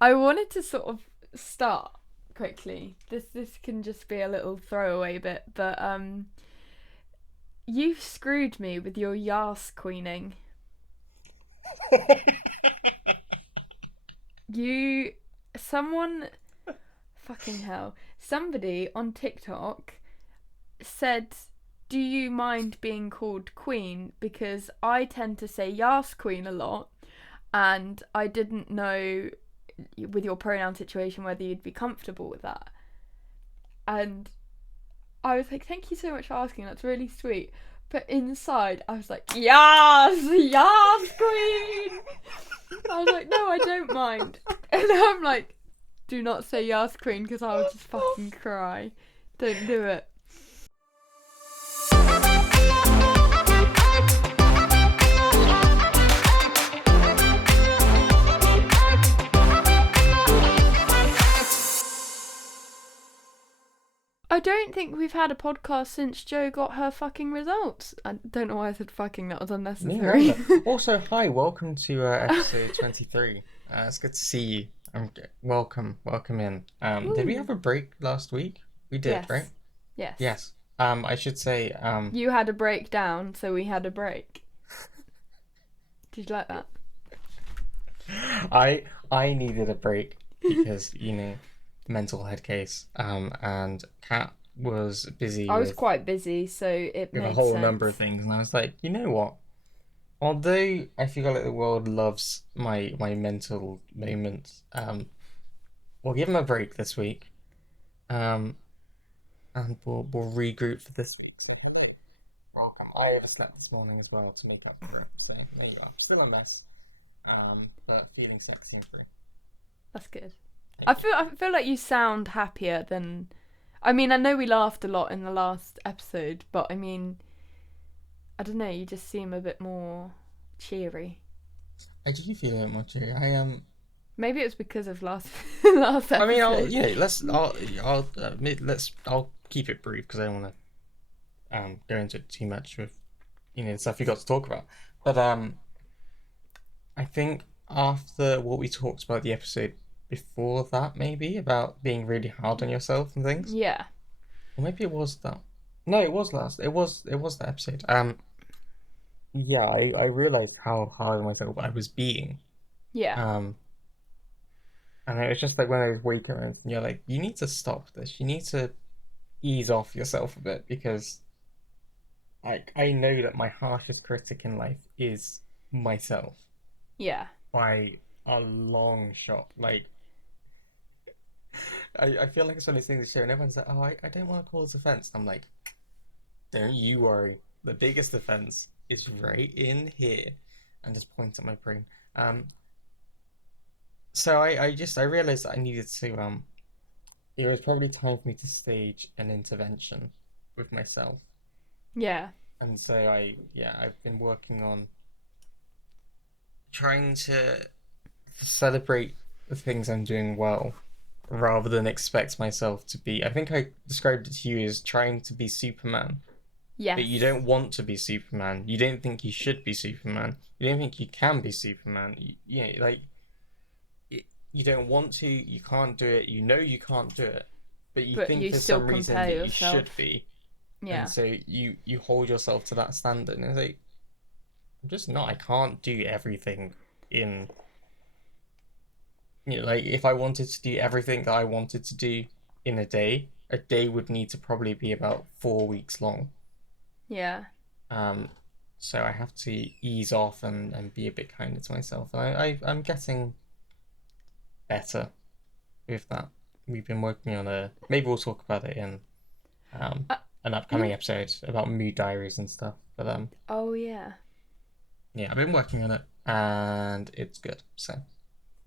I wanted to sort of start quickly. This can just be a little throwaway bit, but you screwed me with your Yas Queening. You, someone, fucking hell, somebody on TikTok said, "Do you mind being called Queen?" Because I tend to say Yas Queen a lot, and I didn't know with your pronoun situation whether you'd be comfortable with that. And I was like, thank you so much for asking, that's really sweet. But inside, I was like, yes, yes, Queen. I was like, no, I don't mind. And I'm like, do not say yes, Queen, because I would just fucking cry. Don't do it. I don't think we've had a podcast since Jo got her fucking results. I don't know why I said fucking, that was Me unnecessary. neither. Also, hi, welcome to episode 23. It's good to see you. Welcome in. Did we have Woo. a break last week? We did, right? Yes. Yes. Yes. I should say, You had a breakdown, so we had a break. Did you like that? I needed a break because, mental head case. And Kat was busy I was with quite busy, so it a made whole number of sense. things, and I was like, you know what? Although I feel like the world loves my mental moments, we'll give him a break this week, um, and we'll regroup for this. I overslept this morning as well to make up for it, so there you are. Still a mess, but feeling sexy and free. That's good. Thank I feel like you sound happier than. I mean, I know we laughed a lot in the last episode, but I mean, I don't know. You just seem a bit more cheery. I do feel a bit more cheery. Maybe it was because of last last I mean, episode. I'll keep it brief because I don't want to go into it too much with the stuff you got to talk about, but I think after what we talked about the episode before that, maybe about being really hard on yourself and things, Yeah. or maybe it was that. No, it was last. It was that episode. Yeah, I realized how hard on myself I was being. Yeah. Um, and it was just like one of those wake moments, and you're like, you need to stop this. You need to ease off yourself a bit because I know that my harshest critic in life is myself Yeah. by a long shot. Like I feel like it's one of those things to show, and everyone's like, "Oh, I don't want to cause offense." I'm like, "Don't you worry. The biggest offense is right in here," and just point at my brain. Um, so I realized that I needed to it was probably time for me to stage an intervention with myself, Yeah. and so I've been working on trying to celebrate the things I'm doing well rather than expect myself to be. I think I described it to you as trying to be Superman, but Yes. you don't want to be Superman. You don't think you should be Superman. You don't think you can be Superman. Like you don't want to. You can't do it. You know you can't do it, but you But think you for still some reason compare that you should yourself. be, and Yeah. so you hold yourself to that standard. And it's like I'm just not. I can't do everything in like if I wanted to do everything that I wanted to do in a day would need to probably be about 4 weeks long. Yeah. Um, so I have to ease off and be a bit kinder to myself. And I'm getting better with that. We've been working on maybe we'll talk about it in um Uh, an you. upcoming episode about mood diaries and stuff. But Oh yeah. yeah, I've been working on it and it's good. So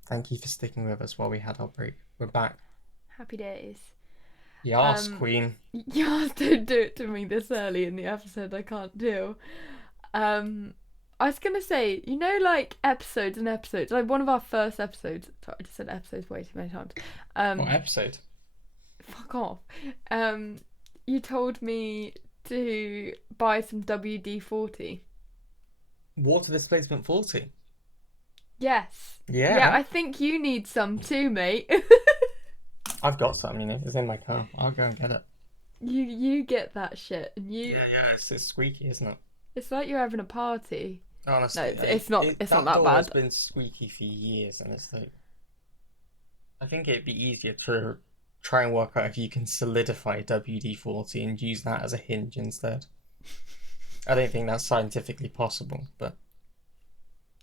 thank you for sticking with us while we had our break. We're back. Happy days. Yas, Um. Queen. Yes, don't do it to me this early in the episode. I can't do. Um, I was gonna say, like episodes and episodes, like one of our first episodes. Sorry, I just said episodes way too many times. What Um, episode? fuck off. Um, you told me to buy some WD-40. Water displacement 40. Yes. Yeah, Yeah, I think you need some too, mate. I've got some, it's in my car. I'll go and get it. You get that shit, and Yeah, you. yeah, it's squeaky, isn't it? It's like you're having a party. No, Honestly, it's not. It's not that that door has bad. been squeaky for years, and it's like I think it'd be easier to try and work out if you can solidify WD-40 and use that as a hinge instead. I don't think that's scientifically possible, but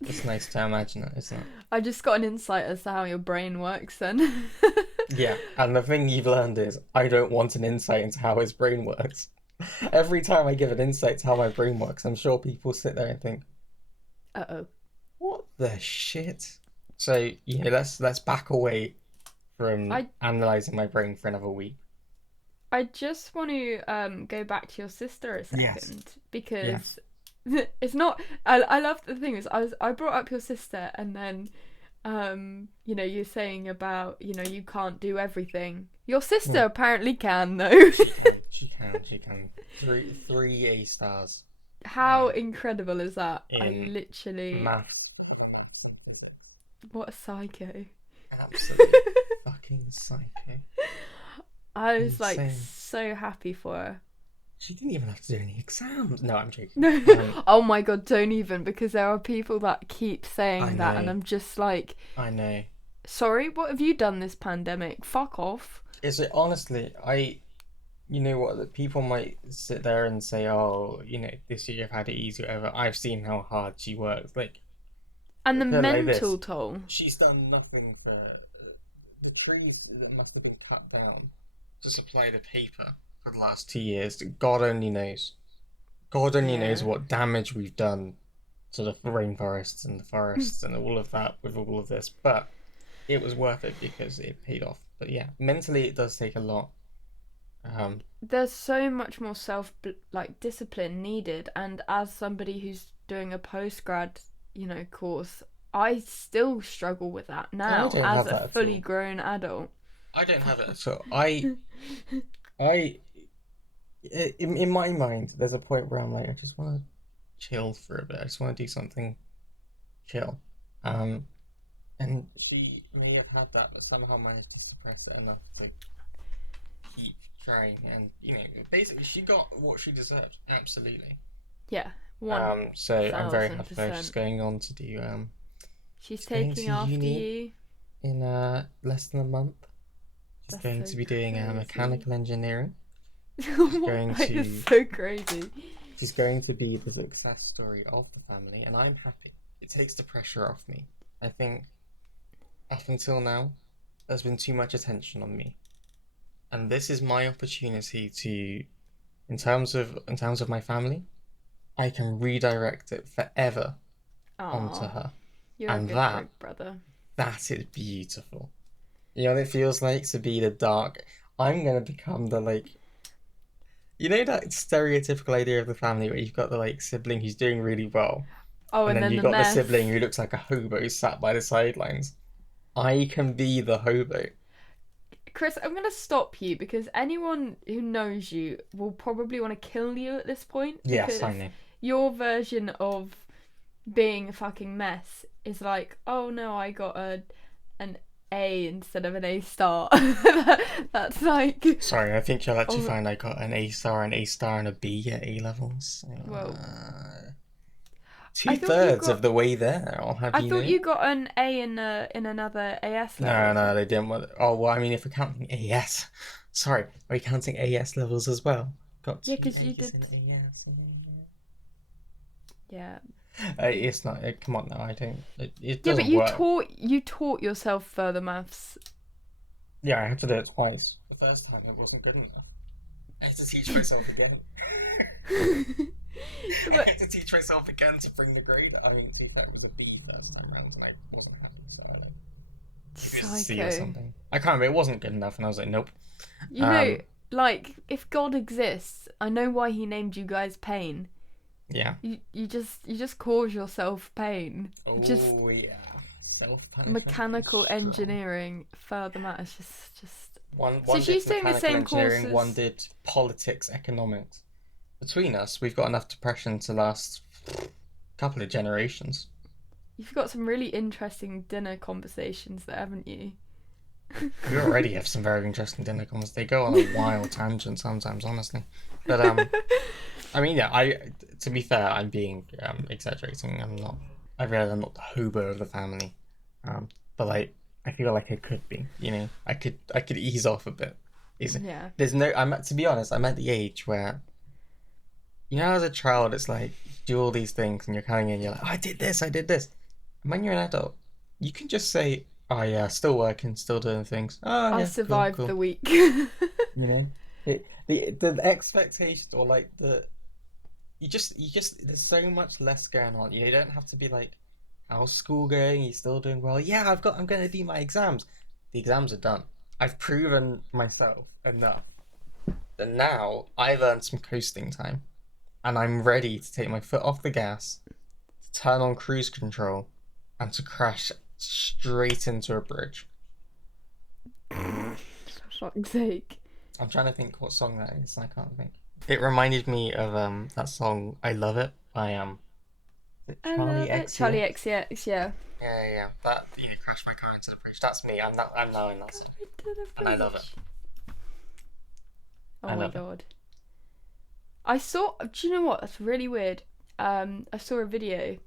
it's nice to imagine it, isn't it? I just got an insight as to how your brain works then. Yeah, and the thing you've learned is I don't want an insight into how his brain works. Every time I give an insight to how my brain works, I'm sure people sit there and think, Uh-oh. "What the shit?" So yeah, let's back away from I analyzing my brain for another week. I just want to go back to your sister a Yes. second because Yes. it's not. I love the thing is I brought up your sister and then you're saying about you can't do everything. Your sister Hmm. apparently can though. She can. Three A stars How incredible is that? I in literally math. what a psycho. Absolute fucking psycho. I was like Insane. so happy for her. She didn't even have to do any exams. No, I'm joking. No, oh my god, don't even because there are people that keep I saying that, and know. I'm just like, I know. sorry, what have you done this pandemic? Fuck off. Is it honestly? You know what? That people might sit there and say, "Oh, this year you've had it easy." Whatever. I've seen how hard she works. Like, And the look at it like mental this. toll. She's done nothing for the trees that must have been cut down to supply the paper for the last 2 years. God only knows. God only knows Yeah. what damage we've done to the rainforests and the forests and all of that with all of this. But it was worth it because it paid off. But yeah, mentally it does take a lot. Um, There's so much more discipline needed, and as somebody who's doing a postgrad, course, I still struggle with that I now don't as have a that at fully all. grown adult. I don't have Fuck it off. at all. I, in my mind, there's a point where I'm like, I just want to chill for a bit. I just want to do something chill. Um, and she may have had that, but somehow managed to suppress it enough to keep trying. And basically, she got what she deserved. Absolutely. Yeah, one So I'm very thousand happy for her. She's percent. going on to do She's she's going taking to after uni you. in less than a month. She's That's going so to be doing crazy. mechanical engineering. She's What? going That is to so crazy. she's going to be the success story of the family, and I'm happy. It takes the pressure off me. I think up until now, there's been too much attention on me, and this is my opportunity to, in terms of my family, I can redirect it forever onto Aw, her, you're a and good that big brother. that is beautiful. You know what it feels like to be the dark. I'm gonna become the that stereotypical idea of the family where you've got the sibling who's doing really well, Oh, and and then then you've the got the sibling mess. who looks like a hobo sat by the sidelines. I can be the hobo. Chris, I'm gonna stop you because anyone who knows you will probably want to kill you at this point Yes, I because know. your version of being a fucking mess is like, oh no, I got an A instead of an A star. That's like, Sorry, I think you'll actually oh find I got an A star, and a B at A levels. well, Two I thought you thirds of got the way there. I'll have I you thought know. you got an A in another AS No, level. no, they didn't want. Oh well, I mean, if we're counting AS, sorry, are we counting AS levels as well? Got Yeah, two because you A's did. in AS. Yeah. It's not. Come on now, I don't. It Yeah, but doesn't work. you taught yourself further maths. Yeah, I had to do it twice. The first time it wasn't good enough. I had to teach myself again. I But had to teach myself again to bring the grade. I mean, to be fair, it was a B first time round, and I wasn't happy, so I maybe it was a C or psycho. something. I can't remember. It wasn't good enough, and I was like, nope. You know, Um, like if God exists, I know why he named you guys pain. yeah. You just cause yourself pain. Just Oh yeah. Self-punishment is mechanical strong. engineering further matters. Just. So One did she's doing the mechanical same engineering, courses. one did politics, economics. Between us, we've got enough depression to last a couple of generations. You've got some really interesting dinner conversations there, haven't you? We already have some very interesting dinner conversations. They go on a wild tangent sometimes, honestly. But I mean, yeah. To be fair, I'm being exaggerating. I'm not. I realize I'm not the hobo of the family. Um, but like, I feel like I could be. I could ease off a bit. Is Yeah. there's no. To be honest, I'm at the age where as a child, it's like you do all these things and you're coming in. You're like, oh, I did this, I did this. And when you're an adult, you can just say, oh yeah, still working, still doing things. Oh I yeah, cool, survived the cool. week. You know, the expectations or like you just there's so much less going on. You don't have to be like, how's school going? You still doing well? Yeah, I'm gonna do my exams. The exams are done. I've proven myself enough. And now I've earned some coasting time. And I'm ready to take my foot off the gas, to turn on cruise control, and to crash straight into a bridge. For fuck's sake. I'm trying to think what song that is. I can't think. It reminded me of that song "I Love It" by is it I Charlie love it. Charlie XCX. XCX, yeah. Yeah, yeah, yeah. That you crashed my car into the bridge. That's me. I'm now in that song, Go into the and I love it. bridge. Oh I my love it. god. Do you know what? That's really weird. I saw a video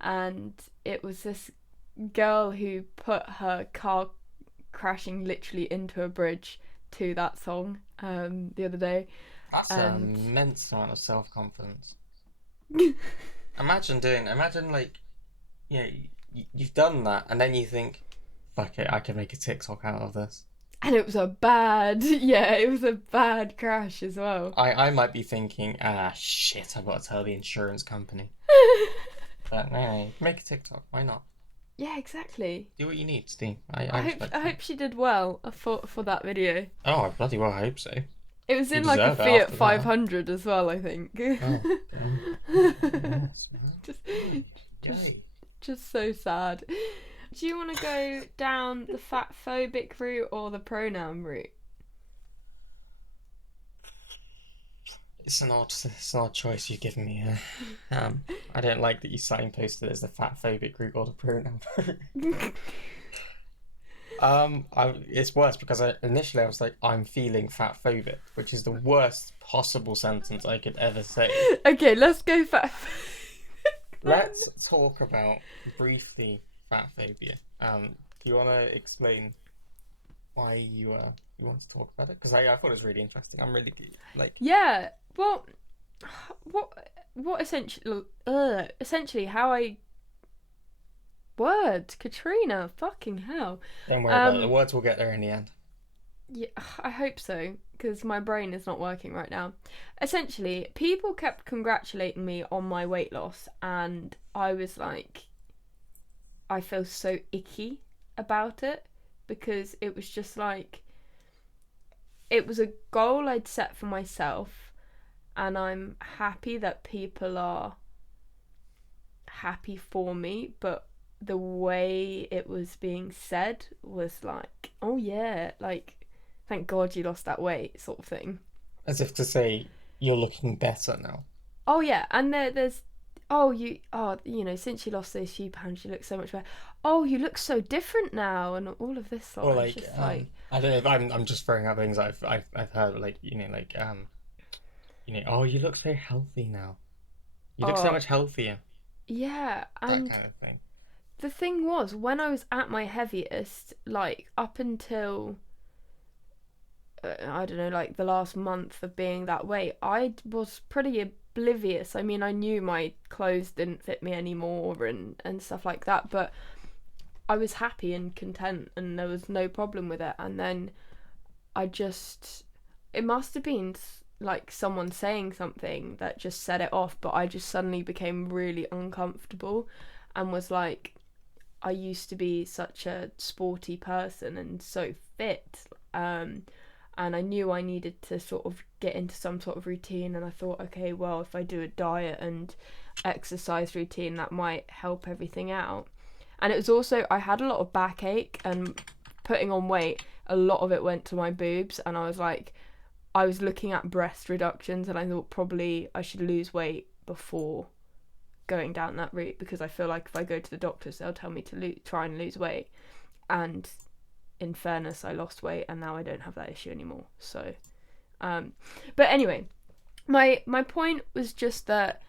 and it was this girl who put her car crashing literally into a bridge to that song the other day. That's an And immense amount of self-confidence. Imagine like, you've done that, and then you think, fuck it, I can make a TikTok out of this. and it was a bad yeah, it was a bad crash as well. I might be thinking, shit, I've got to tell the insurance company. But no, make a TikTok. Why not? Yeah, exactly. Do what you need to do. I I hope respect I you. hope she did well for that video. Oh, I bloody well hope so. It was You in like a deserve it Fiat after that. 500 as well, I think. Oh, yes, man. just, just, Yay. just so sad. Do you want to go down the fat phobic route or the pronoun route? It's an odd choice you've given me here. I don't like that you signposted it as the fat phobic group or the pronoun. It's worse because initially I was like, I'm feeling fat phobic, which is the worst possible sentence I could ever say. Okay, let's go fat. Let's talk about briefly fat phobia. Do you want to explain why you want to talk about it? Because I thought it was really interesting. I'm really like. Yeah. Well, what essentially how I words Katrina fucking hell. Don't worry about it. The words will get there in the end. Yeah, I hope so, because my brain is not working right now. Essentially, people kept congratulating me on my weight loss, and I was like, I feel so icky about it, because it was just like, it was a goal I'd set for myself, and I'm happy that people are happy for me, but the way it was being said was like, oh yeah, like, thank God you lost that weight, sort of thing. As if to say, you're looking better now. Oh yeah, and there's, since you lost those few pounds, you look so much better. Oh, you look so different now, and all of this sort. Or Of like, just like, I don't know if I'm just throwing out things I've heard, like oh, you look so healthy now. You look so oh much healthier. yeah, That and kind of thing. the thing was, when I was at my heaviest, like up until I don't know, like the last month of being that weight, I was pretty oblivious. I mean, I knew my clothes didn't fit me anymore and stuff like that, but I was happy and content and there was no problem with it. And then it must have been like someone saying something that just set it off, but I just suddenly became really uncomfortable and was like, I used to be such a sporty person and so fit. And I knew I needed to sort of get into some sort of routine, and I thought, okay, well, if I do a diet and exercise routine, that might help everything out. And it was also, I had a lot of backache, and putting on weight, a lot of it went to my boobs, and I was looking at breast reductions, and I thought probably I should lose weight before going down that route, because I feel like if I go to the doctors, they'll tell me to try and lose weight. And in fairness, I lost weight and now I don't have that issue anymore. So, but anyway, my point was just that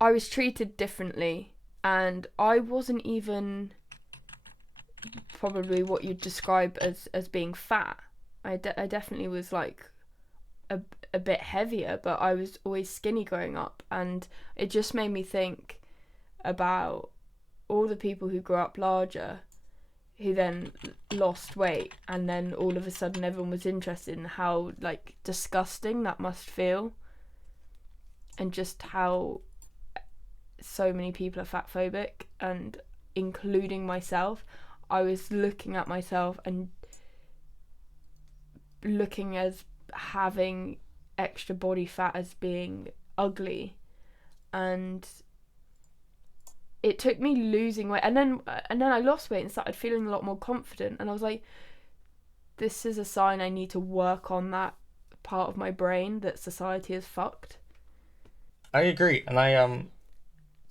I was treated differently, and I wasn't even probably what you'd describe as being fat. I definitely was like a bit heavier, but I was always skinny growing up, and it just made me think about all the people who grew up larger, who then lost weight, and then all of a sudden everyone was interested in how like disgusting that must feel, and just how so many people are fat phobic, and including myself. I was looking at myself and looking as having extra body fat as being ugly, and it took me losing weight, and then I lost weight and started feeling a lot more confident, and I was like, this is a sign I need to work on that part of my brain that society has fucked. I agree, and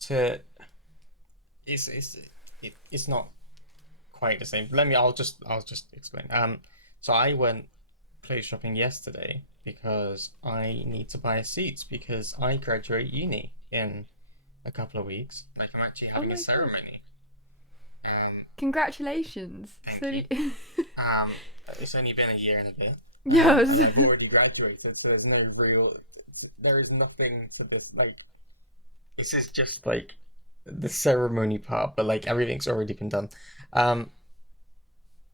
to it's not quite the same. I'll just explain. So I went clothes shopping yesterday because I need to buy a suit because I graduate uni in a couple of weeks. Like I'm actually Oh having a my god. ceremony. Congratulations. Thank you. It's only been a year and a bit. Yes. And I've already graduated, so there is nothing to this. Like, this is just like the ceremony part, but like everything's already been done. Um,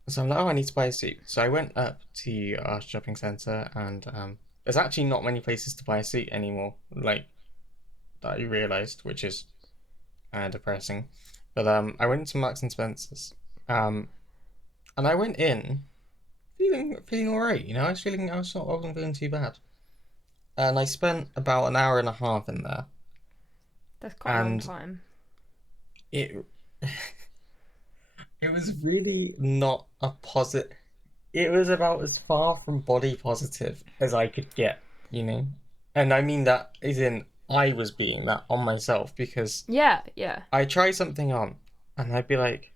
so I'm like, oh, I need to buy a suit. So I went up to our shopping center, and there's actually not many places to buy a suit anymore. Like that you realized, which is depressing. But I went to Marks and Spencer's, um, and I went in feeling all right. You know, I wasn't feeling too bad. And I spent about an hour and a half in there, That's quite a long and time. it it was really not a positive. It was about as far from body positive as I could get, you know. And I mean that as in I was being that on myself because Yeah, yeah. I try something on, and I'd be like,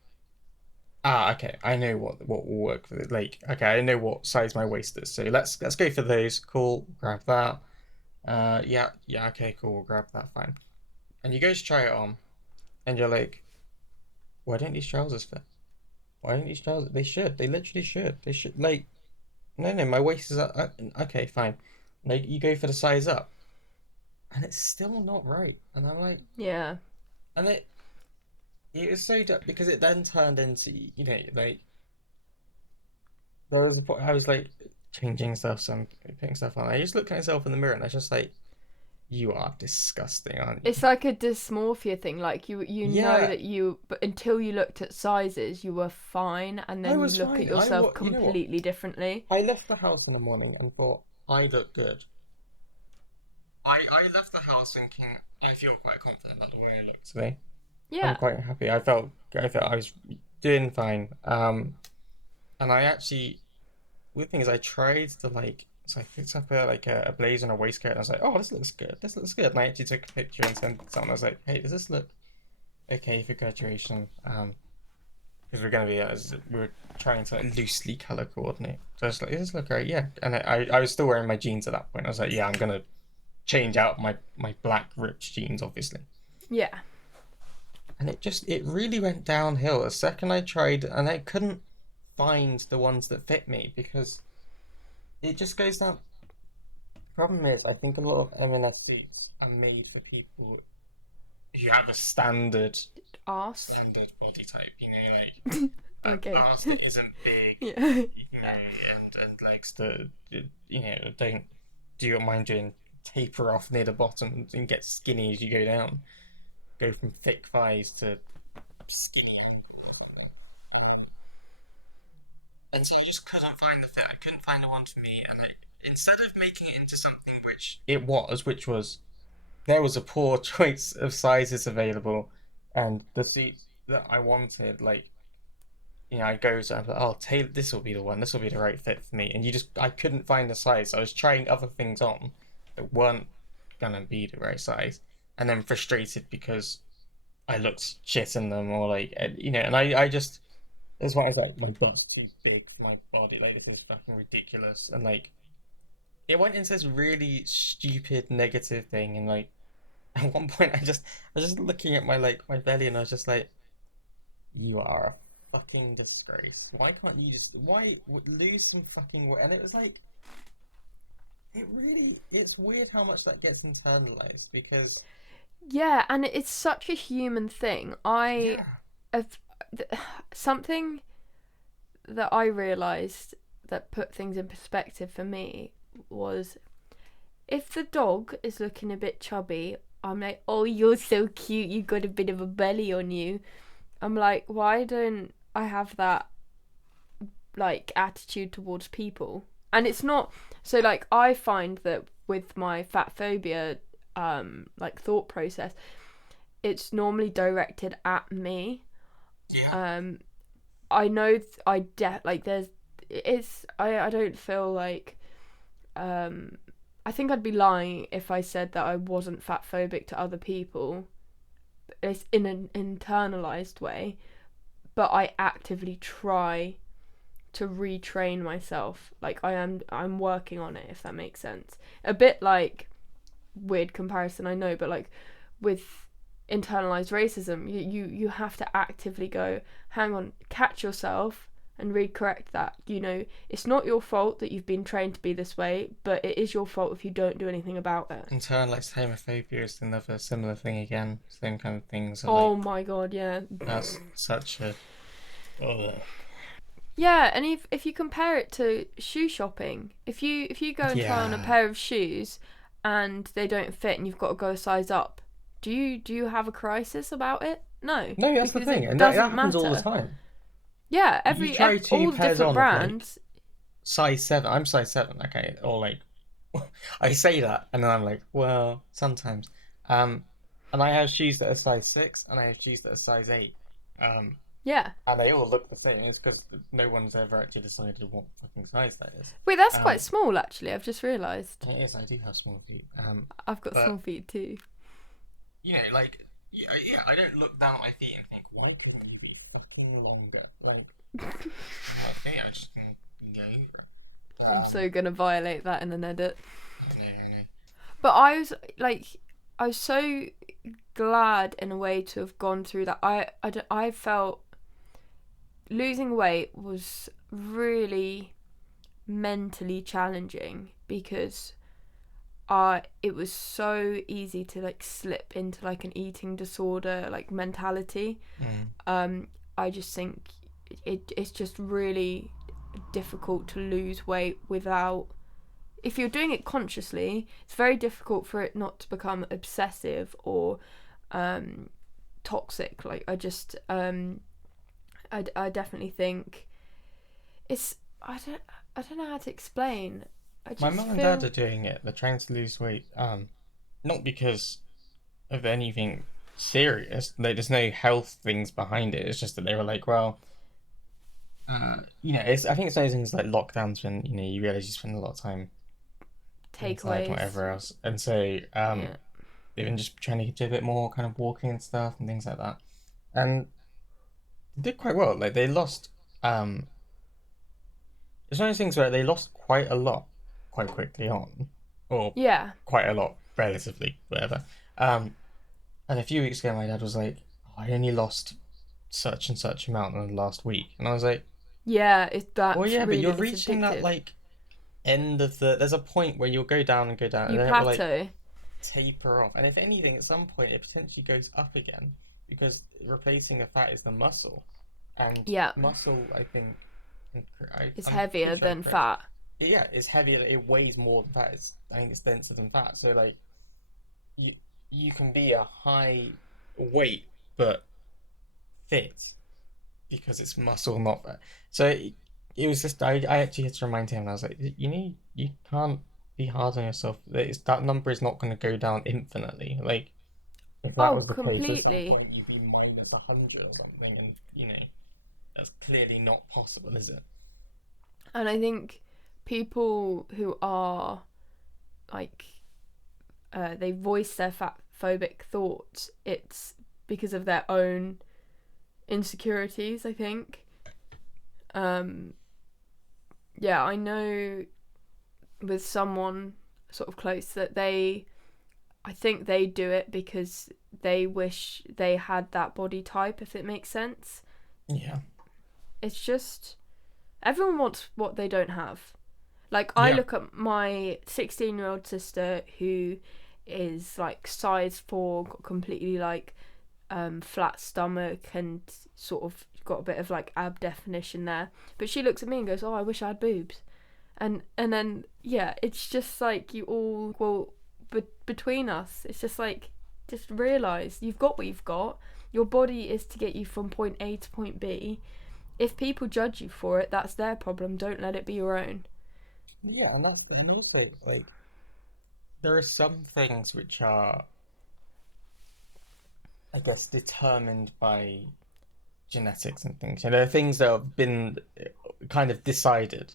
okay, I know what will work for it. Like, okay, I know what size my waist is, so let's go for those. Cool, grab that. Yeah, okay, cool, we'll grab that, fine. And you go to try it on, and you're like, why don't these trousers fit? Why don't these trousers? They should. They literally should. They should. Like, no, my waist is okay, fine. Like, you go for the size up, and it's still not right. And I'm like, Yeah. and it was so dumb because it then turned into, you know, like there was a point I was like changing stuff, some putting stuff on. I just looked at myself in the mirror, and I was just like, you are disgusting, aren't It's you? like a dysmorphia thing. Like you know Yeah, that but until you looked at sizes, you were fine, and I then you was look at fine. yourself You know what? completely differently. I left the house in the morning and thought I look good. I left the house thinking I feel quite confident about the way I look today. I'm Yeah. quite happy. I felt I was doing fine. And I actually, weird thing is I tried to like, so I picked up a blazer and a waistcoat, and I was like, oh, this looks good. This looks good. And I actually took a picture and sent it to someone. I was like, hey, does this look okay for graduation? Because we're gonna be we were trying to like, loosely color coordinate. So I was like, does this look right? Yeah. And I was still wearing my jeans at that point. I was like, yeah, I'm gonna change out my black ripped jeans, obviously. Yeah. And it really went downhill. The second I tried, and I couldn't find the ones that fit me because it just goes down. Problem is, I think a lot of M&S suits are made for people who have a Arse. standard body type. You know, like Okay. ass that isn't big, Yeah. you know, Yeah. and legs that you know don't do you mind doing taper off near the bottom and get skinny as you go down. Go from thick thighs to skinny. And so I just couldn't find the fit. I couldn't find the one for me, and instead of making it into something which was there was a poor choice of sizes available, and the suits that I wanted, like you know, I go to I'm like, oh, Taylor, this will be the one. This will be the right fit for me. And I couldn't find the size. So I was trying other things on that weren't gonna be the right size. and then frustrated because I looked shit in them, or like, and I just that's why I was like, my butt's too big for my body. Like, this is fucking ridiculous. And like, it went into this really stupid negative thing. And like, at one point, I was just looking at my belly, and I was just like, you are a fucking disgrace. Why can't you just lose some fucking weight? And it was like, it's weird how much that gets internalized because Yeah, and it's such a human thing. I yeah, have something that I realized that put things in perspective for me was if the dog is looking a bit chubby, I'm like, oh, you're so cute. You got a bit of a belly on you. I'm like, why don't I have that like attitude towards people? And it's not so like I find that with my fat phobia like thought process, it's normally directed at me. yeah, Um I know like there's it's I don't feel like um I think I'd be lying if I said that I wasn't fat phobic to other people. It's in an internalized way, but I actively try to retrain myself. Like I'm working on it, if that makes sense. A bit like weird comparison, I know, but like with internalized racism, you have to actively go, hang on, catch yourself and recorrect that. It's not your fault that you've been trained to be this way, but it is your fault if you don't do anything about it. internalized homophobia is another similar thing again. Same kind of things. Are Oh like my god, yeah. that's such a ugh. Yeah, and if you compare it to shoe shopping, if you go and try on a Yeah. pair of shoes and they don't fit and you've got to go a size up, do you have a crisis about it? No, No, that's the because thing, it and that doesn't happens all the matter. time. Yeah, You try two all the pairs different on of like brands. size seven. I'm size seven, okay, or like I say that, and then I'm like, well, sometimes. Um, and I have shoes that are size six, and I have shoes that are size eight. Um, Yeah. and they all look the same. It's because no one's ever actually decided what fucking size that is. Wait, that's quite Um, small actually. I've just realised. it is. I do have small feet. I've got small But feet too. like, yeah. I don't look down at my feet and think, why couldn't you be fucking longer? Like, okay, I just can go over. I'm so gonna violate that in an edit. I know. But I was so glad in a way to have gone through that. I felt losing weight was really mentally challenging because it was so easy to like slip into like an eating disorder like mentality. Mm. Um, I just think it's just really difficult to lose weight without if you're doing it consciously, it's very difficult for it not to become obsessive or toxic. Like I definitely think it's I don't know how to explain. I My just mum and dad feel are doing it. They're trying to lose weight. Not because of anything serious. Like, there's no health things behind it. It's just that they were like, well, it's. I think it's those things like lockdowns when you realize you spend a lot of time inside and takeaways. whatever else, and so Yeah. they've been just trying to do a bit more kind of walking and stuff and things like that, and they did quite well. Like they lost. It's one of those things where they lost quite a lot quite quickly on, or Yeah. quite a lot relatively, whatever. Um, and a few weeks ago, my dad was like, oh, I only lost such and such amount in the last week. And I was like, Yeah, well, that's yeah, but you're really it's reaching that addictive. like end of there's a point where you'll go down and go down, and You then it will like plateau. taper off. And if anything, at some point, it potentially goes up again because replacing the fat is the muscle. And Yeah. muscle, I think, It's I'm pretty heavier sure I'm than correct. fat. Yeah, it's heavier. It weighs more than fat. I think it's denser than fat. So like you you can be a high weight but fit because it's muscle, not fat. So it was just I actually had to remind him. And I was like, you can't be hard on yourself. That number is not going to go down infinitely. Like if that Oh, was the case, at some completely. point you'd be minus 100 or something, and that's clearly not possible, is it? And I think people who are like they voice their fat fatphobic thoughts, it's because of their own insecurities, I think. Yeah, I know with someone sort of close that I think they do it because they wish they had that body type, if it makes sense. Yeah. It's just, everyone wants what they don't have. Like, I Yeah. look at my 16-year-old sister who is like size 4, got completely like flat stomach and sort of got a bit of like ab definition there. But she looks at me and goes, "Oh, I wish I had boobs." And then yeah, it's just like you all, well, between us, it's just like, just realise you've got what you've got. Your body is to get you from point A to point B. If people judge you for it, that's their problem. Don't let it be your own. Yeah, and also like there are some things which are, I guess, determined by genetics and things. You know, things that have been kind of decided.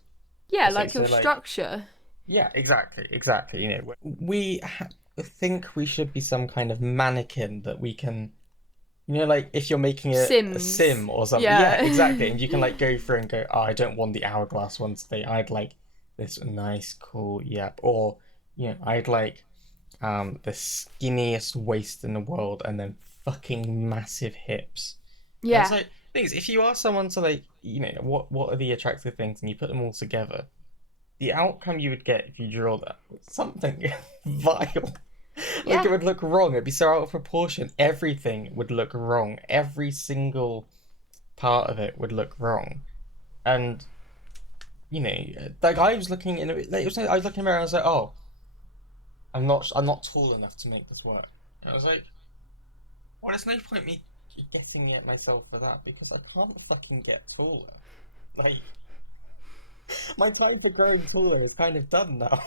Yeah, So, like your so like, structure. yeah, exactly. You know, think we should be some kind of mannequin that we can, you know, like if you're making a Sims. sim or something. Yeah, Yeah. exactly. And you can like go through and go, oh, I don't want the hourglass one today. I'd like this nice, cool, yep. Or, you know, I'd like the skinniest waist in the world and then fucking massive hips. And it's Yeah. like, things, if you ask someone to like, you know, what are the attractive things and you put them all together, the outcome you would get if you draw that was something vile. Like Yeah. it would look wrong. It'd be so out of proportion. Everything would look wrong. Every single part of it would look wrong. And you know, like I was looking in, like, I was looking around. And I was like, oh, I'm not tall enough to make this work. And I was like, well, there's no point me getting it myself for that because I can't fucking get taller. Like my time for growing taller is kind of done now.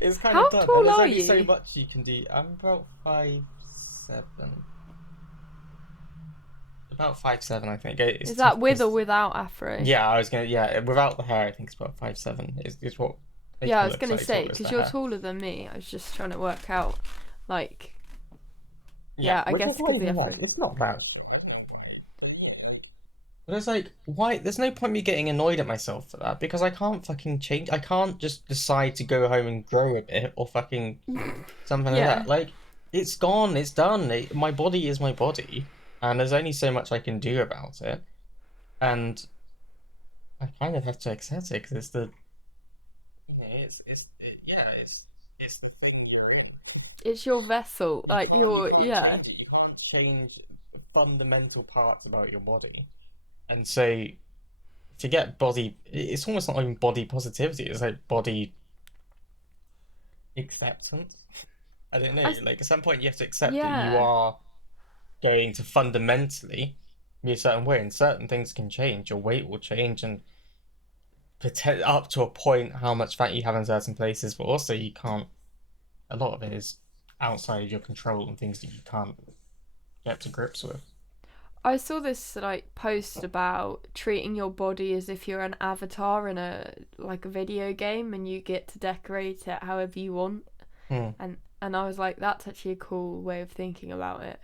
It's kind of How done, and tall there's are only so you? much you can do. I'm about 5'7", about 5'7", I think. It's Is tough that with or because without afro? yeah, I was gonna yeah, without the hair, I think it's about 5'7" is what Yeah, I April was looks gonna like say, tall as because the you're hair. taller than me. I was just trying to work out, like, Yeah, yeah, I which guess is because not the even bad. afro. It's not bad. But it's like, why? There's no point me getting annoyed at myself for that because I can't fucking change. I can't just decide to go home and grow a bit or fucking something like Yeah. that. Like, it's gone, it's done. My body is my body, and there's only so much I can do about it. And I kind of have to accept it because it's the, you know, yeah, it's the thing you're in. It's your vessel. Like, You your, can't yeah. change it. You can't change fundamental parts about your body. And so to get body, it's almost not even body positivity. It's like body acceptance. I don't know. I, Like at some point, you have to accept that you yeah. are going to fundamentally be a certain way, and certain things can change. Your weight will change, and up to a point, how much fat you have in certain places, but also you can't. A lot of it is outside of your control and things that you can't get to grips with. I saw this, like, post about treating your body as if you're an avatar in a video game and you get to decorate it however you want. Hmm. And I was like, that's actually a cool way of thinking about it.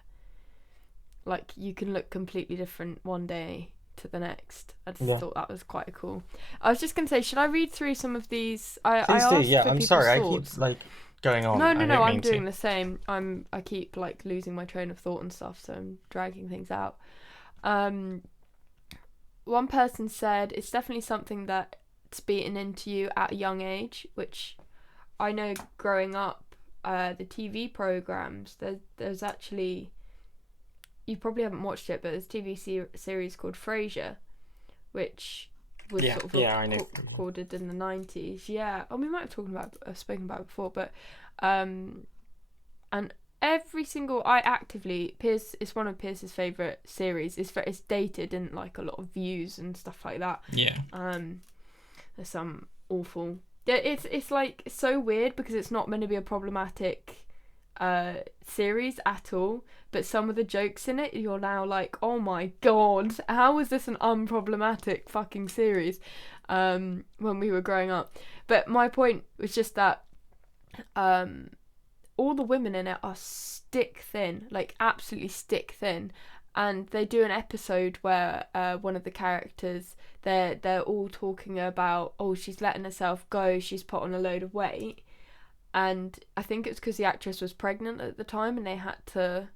Like, you can look completely different one day to the next. I just Yeah. thought that was quite cool. I was just gonna say, should I read through some of these? I Please do. asked Yeah. for I'm people's sorry. I keep thoughts. like going on. No, I no, no. don't I'm mean to. doing the same. I keep like losing my train of thought and stuff, so I'm dragging things out. Um, One person said it's definitely something that's beaten into you at a young age, which I know growing up, the TV programs, there's actually, you probably haven't watched it, but there's a series called Frasier, which was Yeah. sort of Yeah. I know. recorded in the 90s. Yeah, oh, we might have spoken about it before, but um, and every single, I actively, Pierce, it's one of Pierce's favourite series. It's dated in like a lot of views and stuff like that. Yeah. There's some awful, yeah, it's like so weird because it's not meant to be a problematic series at all, but some of the jokes in it, you're now like, oh my god, how is this an unproblematic fucking series when we were growing up. But my point was just that all the women in it are stick thin, like absolutely stick thin. And they do an episode where one of the characters, they're all talking about, oh, she's letting herself go, she's put on a load of weight. And I think it's because the actress was pregnant at the time and they had to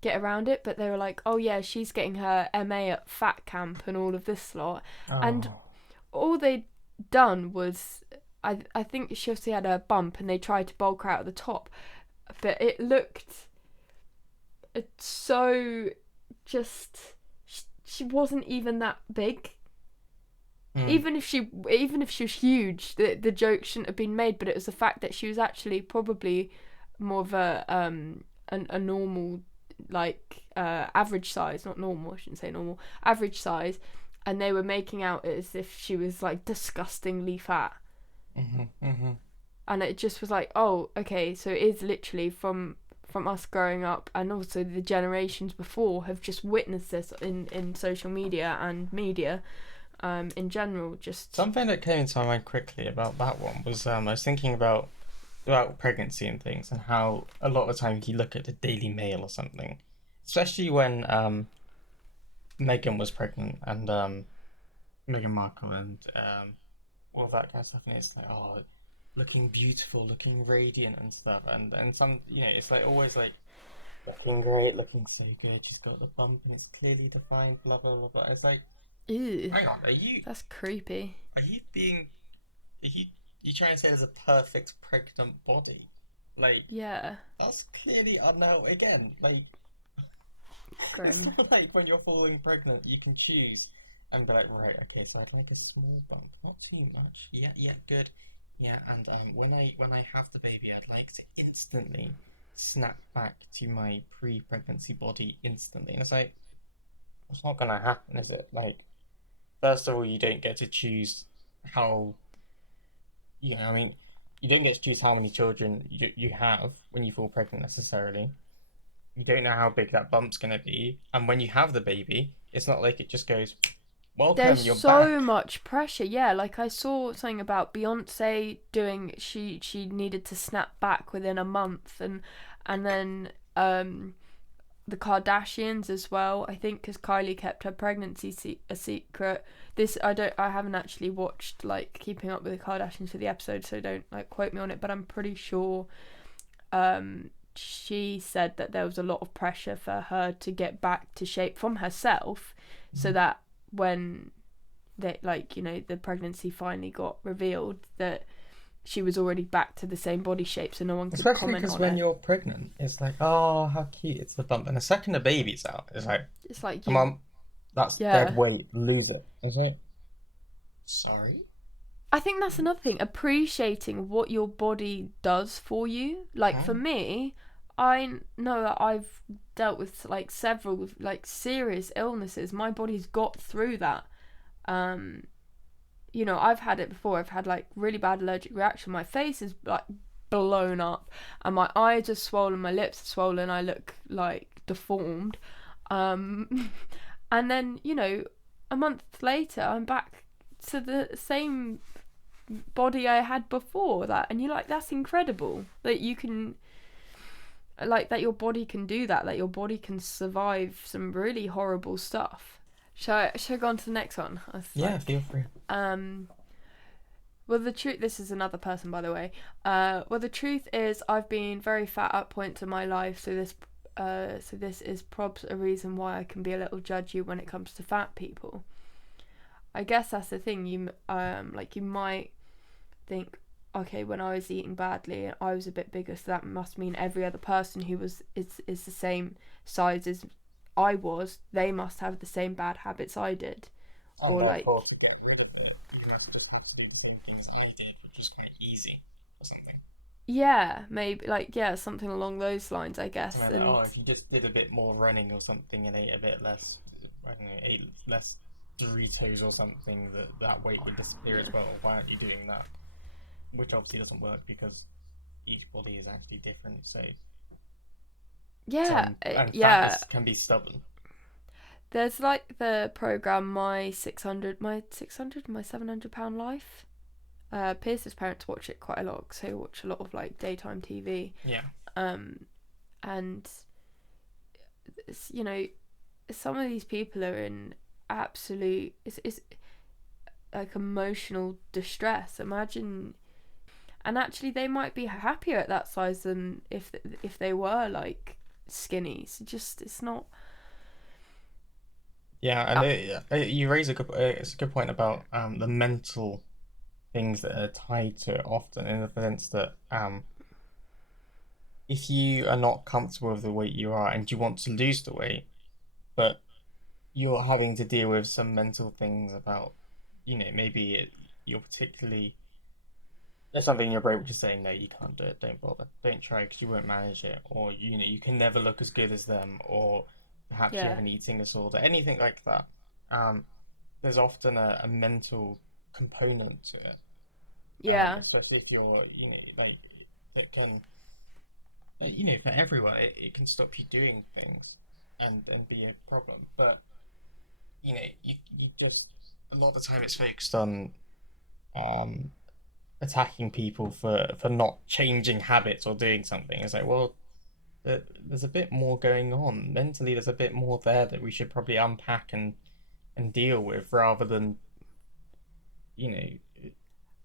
get around it. But they were like, oh yeah, she's getting her MA at fat camp and all of this lot. And Oh. all they'd done was, I think she obviously had a bump and they tried to bulk her out at the top. But it looked so just, she wasn't even that big. Mm. Even if she was huge, the joke shouldn't have been made. But it was the fact that she was actually probably more of a normal, like average size, not normal. I shouldn't say normal, average size, and they were making out as if she was like disgustingly fat. Mhm. Mhm. And it just was like, oh, okay, so it is literally from us growing up, and also the generations before have just witnessed this in social media and media, in general. Just Something that came into my mind quickly about that one was I was thinking about pregnancy and things and how a lot of the time you look at the Daily Mail or something, especially when Meghan was pregnant and Meghan Markle and all that kind of stuff, and it's like, oh, looking beautiful, looking radiant and stuff, and some, it's like always like looking great, looking so good. She's got the bump and it's clearly defined, blah blah blah blah. It's like, ew, hang on, that's creepy. are you being are you trying to say there's a perfect pregnant body? Like Yeah, that's clearly unknown again. Like it's grim. not like when you're falling pregnant, you can choose and be like, right, okay, so I'd like a small bump, not too much. Yeah, yeah, good. Yeah, and when I have the baby, I'd like to instantly snap back to my pre-pregnancy body instantly. And it's like, it's not gonna happen, is it? Like, first of all, you don't get to choose how, I mean, you don't get to choose how many children you have when you fall pregnant necessarily. You don't know how big that bump's gonna be, and when you have the baby, it's not like it just goes, There's "Welcome, you're so back." much pressure. Yeah, like I saw something about Beyonce doing. She needed to snap back within a month, and then the Kardashians as well. I think because Kylie kept her pregnancy a secret. This I haven't actually watched like Keeping Up with the Kardashians for the episode, so don't like quote me on it. But I'm pretty sure she said that there was a lot of pressure for her to get back to shape from herself, so that when the pregnancy finally got revealed, that she was already back to the same body shape, so no one could Especially comment because on when it. you're pregnant, it's like, "Oh, how cute! It's the bump," and the second the baby's out, it's like, It's like "Come you, on, that's dead yeah. weight. Lose it." Is it? Sorry. I think that's another thing, appreciating what your body does for you. Like Huh? for me, I know that I've dealt with like several like serious illnesses. My body's got through that. Um, I've had it before. I've had like really bad allergic reaction. My face is like blown up, and my eyes are swollen. My lips are swollen. I look like deformed. Um, and then a month later, I'm back to the same body I had before that, and you're like, that's incredible that you can, like, that your body can do that. That your body can survive some really horrible stuff. Shall I go on to the next one? I was Yeah, like, feel free. well, the truth. This is another person, by the way. Well, the truth is, I've been very fat at points in my life, so this is probs a reason why I can be a little judgy when it comes to fat people. I guess that's the thing. You might think, okay, when I was eating badly and I was a bit bigger, so that must mean every other person who is the same size as I was, they must have the same bad habits I did, Oh or no, of like, course. Yeah, you have to practice things I did, which is quite easy or something. yeah, maybe like, yeah, something along those lines, I guess. Something like, And oh, if you just did a bit more running or something and ate a bit less, I don't know, ate less Doritos or something, that weight would disappear yeah, as well. Why aren't you doing that? Which obviously doesn't work because each body is actually different. So yeah, some and fat yeah. is can be stubborn. There's like the program my 600, my 700 pound life. Pierce's parents watch it quite a lot because they watch a lot of like daytime TV. Yeah. Um, and you know, some of these people are in absolute it's like emotional distress. Imagine, and actually they might be happier at that size than if they were like skinny. So just it's not. Yeah, and Uh, you raise it's a good point about the mental things that are tied to it often in the sense that if you are not comfortable with the weight you are and you want to lose the weight, but you're having to deal with some mental things about, maybe you're particularly there's something in your brain which is saying no, you can't do it, don't bother, don't try because you won't manage it, or you can never look as good as them, or perhaps you have yeah, an eating disorder, anything like that. There's often a mental component to it, yeah, especially if you're, like it can, for everyone, it can stop you doing things and be a problem. But you just a lot of the time it's focused on um attacking people for not changing habits or doing something. It's like, well, there's a bit more going on mentally. There's a bit more there that we should probably unpack and deal with rather than you know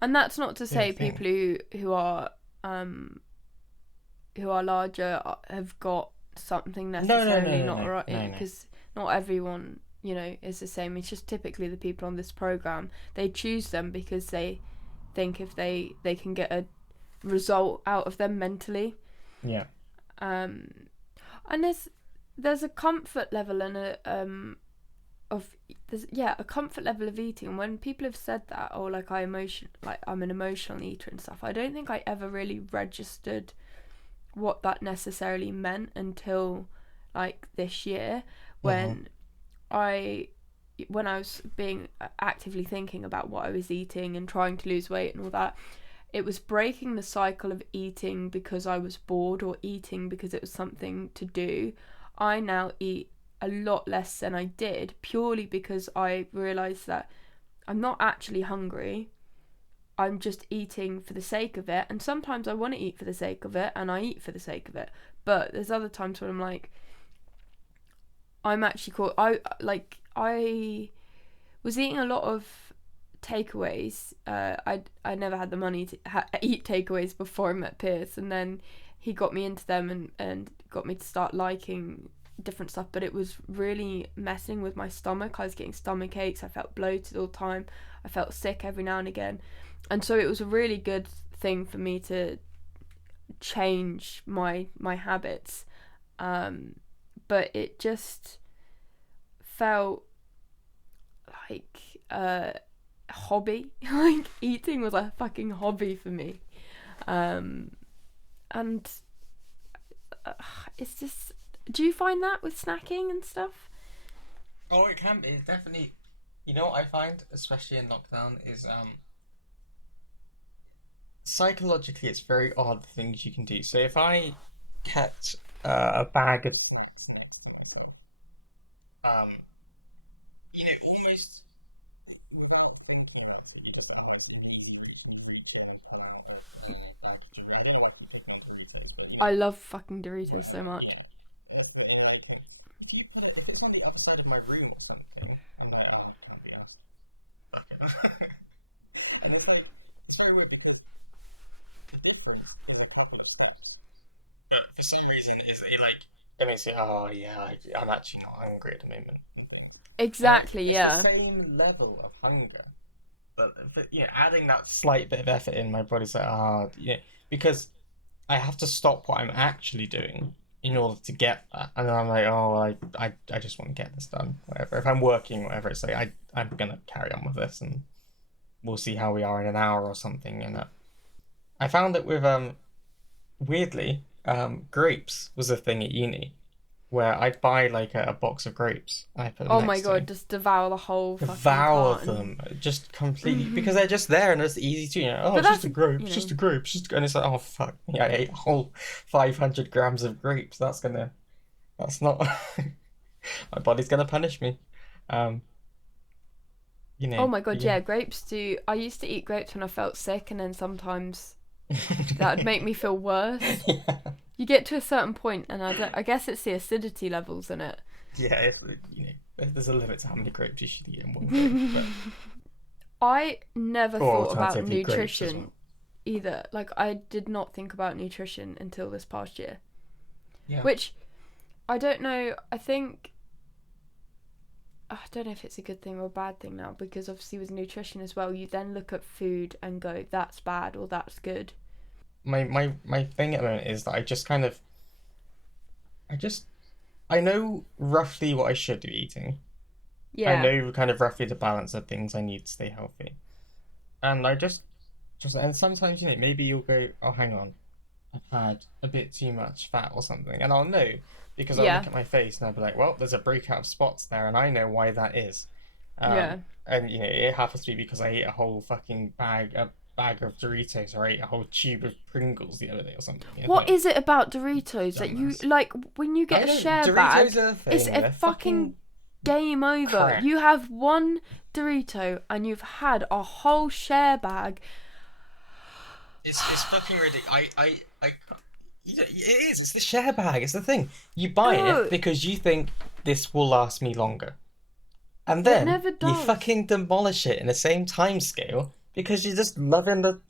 and that's not to doing say things. people um who are larger have got something No, no, no, necessarily no, not no, right, no, no. because not everyone is the same. It's just typically the people on this program, they choose them because they think if they can get a result out of them mentally. Yeah. um and there's a comfort level and a of there's a comfort level of eating. When people have said that, or like I'm an emotional eater and stuff, I don't think I ever really registered what that necessarily meant until like this year, Mm-hmm. when I I was being actively thinking about what I was eating and trying to lose weight and all that. It was breaking the cycle of eating because I was bored or eating because it was something to do. I now eat a lot less than I did purely because I realised that I'm not actually hungry. I'm just eating for the sake of it. And sometimes I want to eat for the sake of it and I eat for the sake of it. But there's other times when I'm like, I'm actually caught. I was eating a lot of takeaways. I never had the money to eat takeaways before I met Pierce, and then he got me into them and got me to start liking different stuff. But it was really messing with my stomach. I was getting stomach aches. I felt bloated all the time. I felt sick every now and again, and so it was a really good thing for me to change my habits. Um, but it just felt like a hobby. Like eating was a fucking hobby for me. Um, and uh, it's just. Do you find that with snacking and stuff? Oh, it can be. It's definitely. You know what I find, especially in lockdown, is psychologically it's very odd things you can do. So if I kept a bag of snacks next to myself, um, almost without thinking about it, you just like immediately reach in and come out a package of. I don't know why I'm picking on Doritos, but I love fucking Doritos so much. you're like, if it's on the other side of my room or something, I'm like, oh, it can't be us. Fuck it. And it's like, it's so weird because the difference in a couple of steps. But for some reason, is it like it makes you, oh yeah, I'm actually not hungry at the moment. Exactly, It's the yeah. same level of hunger, but adding that slight bit of effort in, my body's like, because I have to stop what I'm actually doing in order to get that, and then I'm like, oh, I just want to get this done, whatever. If I'm working, whatever, it's like I'm gonna carry on with this, and we'll see how we are in an hour or something. And I found that with weirdly, grapes was a thing at uni where I'd buy like a box of grapes and I put them Oh my next to god, me, just devour the whole fucking devour carton. them just completely because they're just there and it's easy to, oh, But it's just that's, a grape, you it's just know, a grape, it's just, and it's like, oh fuck, yeah, I ate a whole 500 grams of grapes. That's not, my body's gonna punish me. Um, Oh my god, Yeah. yeah, grapes do. I used to eat grapes when I felt sick, and then sometimes that would make me feel worse. Yeah. You get to a certain point, and I guess it's the acidity levels in it. Yeah, there's a limit to how many grapes you should eat in one go, but I never or thought about alternatively grapes as nutrition well. either. Like, I did not think about nutrition until this past year. Yeah. Which, I don't know, I don't know if it's a good thing or a bad thing now, because obviously with nutrition as well, you then look at food and go, that's bad or that's good. My thing at the moment is that I just I know roughly what I should be eating. I Yeah, know kind of roughly the balance of things I need to stay healthy. And I just and sometimes, maybe you'll go, oh, hang on, I've had a bit too much fat or something, and I'll know because I'll yeah, look at my face and I'll be like, well, there's a breakout of spots there, and I know why that is. yeah. And it happens to be because I ate a whole fucking bag of Doritos, or I ate a whole tube of Pringles the other day or something. It's What like, is it about Doritos that you dumbass. like when you I get a don't. share Doritos bag? are a It's thing. a They're fucking fucking game over. crap. You have one Dorito and you've had a whole share bag. It's fucking ridiculous. I it is. It's the share bag. It's the thing. You buy it Ugh, because you think this will last me longer. And it then never you does. fucking demolish it in the same time scale because you're just loving the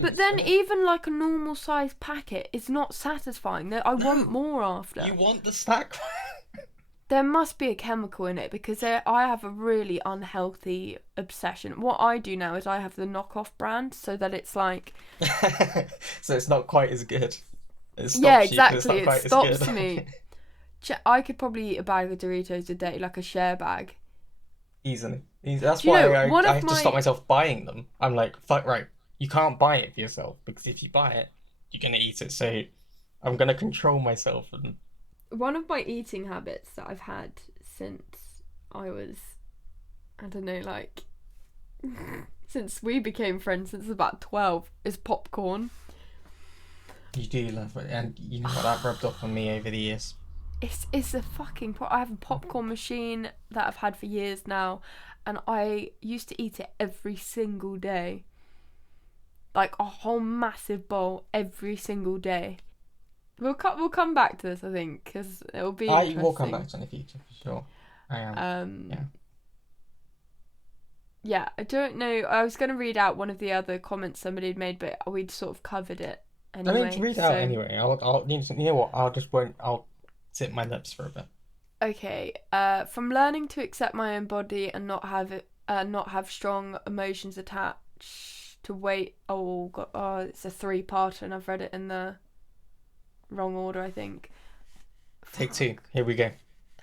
But Doritos. then even like a normal size packet is not satisfying. I want No, more you after. want the snack. There must be a chemical in it because I have a really unhealthy obsession. What I do now is I have the knockoff brand so that it's like, So it's not quite as good. It yeah, stops you because it's exactly. not It quite as good. stops me. I could probably eat a bag of Doritos a day, like a share bag. Easily. That's Do you why know one I of have to stop my myself buying them. I'm like, fuck, right. You can't buy it for yourself because if you buy it, you're gonna eat it. So I'm gonna control myself and eating habits that I've had since I was, I don't know, like since we became friends, since about 12, is popcorn. you do love it, and you know what that rubbed off on me over the years. It's a I have a popcorn machine that I've had for years now, and I used to eat it every single day, like a whole massive bowl every single day. We'll come back to this, I think, because it'll be I will come interesting. back to it in the future for sure. I am. Um, Yeah. yeah, I don't know. I was going to read out one of the other comments somebody had made, but we'd sort of covered it I mean, anyway. read it out So, anyway. You know what? I'll just won't. I'll sit my lips for a bit. okay. From learning to accept my own body and not have strong emotions attached to weight. Oh god, oh, it's a three-parter, and I've read it in the wrong order, I think. Take Fuck. two. Here we go.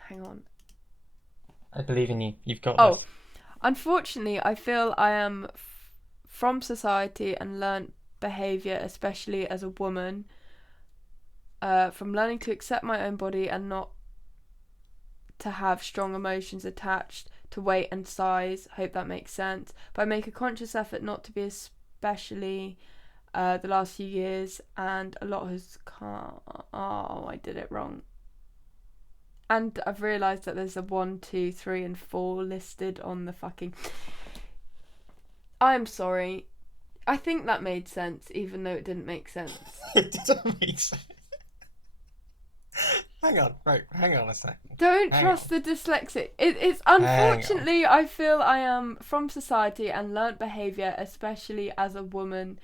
Hang on. I believe in you. You've got Oh, this. unfortunately, I feel I am from society and learnt behaviour, especially as a woman, from learning to accept my own body and not to have strong emotions attached to weight and size. Hope that makes sense. But I make a conscious effort not to be, especially the last few years, and a lot has come. Oh, I did it wrong. And I've realised that there's a 1, 2, 3, and 4 listed on the fucking. I'm sorry. I think that made sense, even though it didn't make sense. It doesn't make sense. Hang on. Right. Hang on a second. Don't Hang trust on. the dyslexic. It's Hang on. unfortunately I feel I am from society and learnt behaviour, especially as a woman,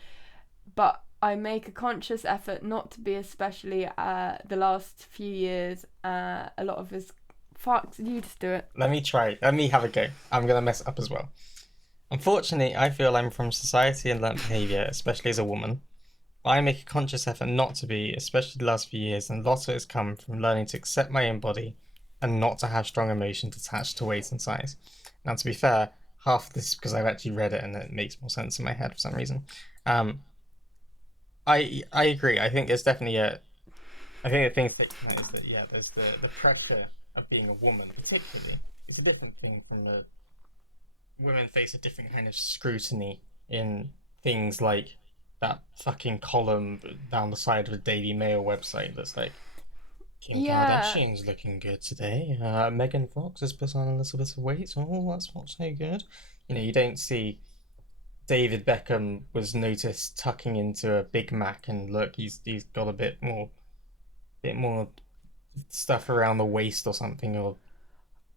but I make a conscious effort not to be, especially the last few years. A lot of us. Fuck, you just do it. Let me try. Let me have a go. I'm gonna mess it up as well. Unfortunately, I feel I'm from society and learnt behaviour, especially as a woman. I make a conscious effort not to be, especially the last few years, and a lot of it has come from learning to accept my own body and not to have strong emotions attached to weight and size. Now, to be fair, half of this is because I've actually read it and it makes more sense in my head for some reason. Um, I agree. I think there's definitely a. I think the thing to take from that is that yeah, there's the pressure of being a woman, particularly. It's a different thing from a women face a different kind of scrutiny in things like that fucking column down the side of a Daily Mail website that's like Kim Yeah, Kardashian's looking good today. Megan Fox has put on a little bit of weight. Oh, that's not so good. You don't see David Beckham was noticed tucking into a Big Mac, and look, he's got a bit more stuff around the waist or something, or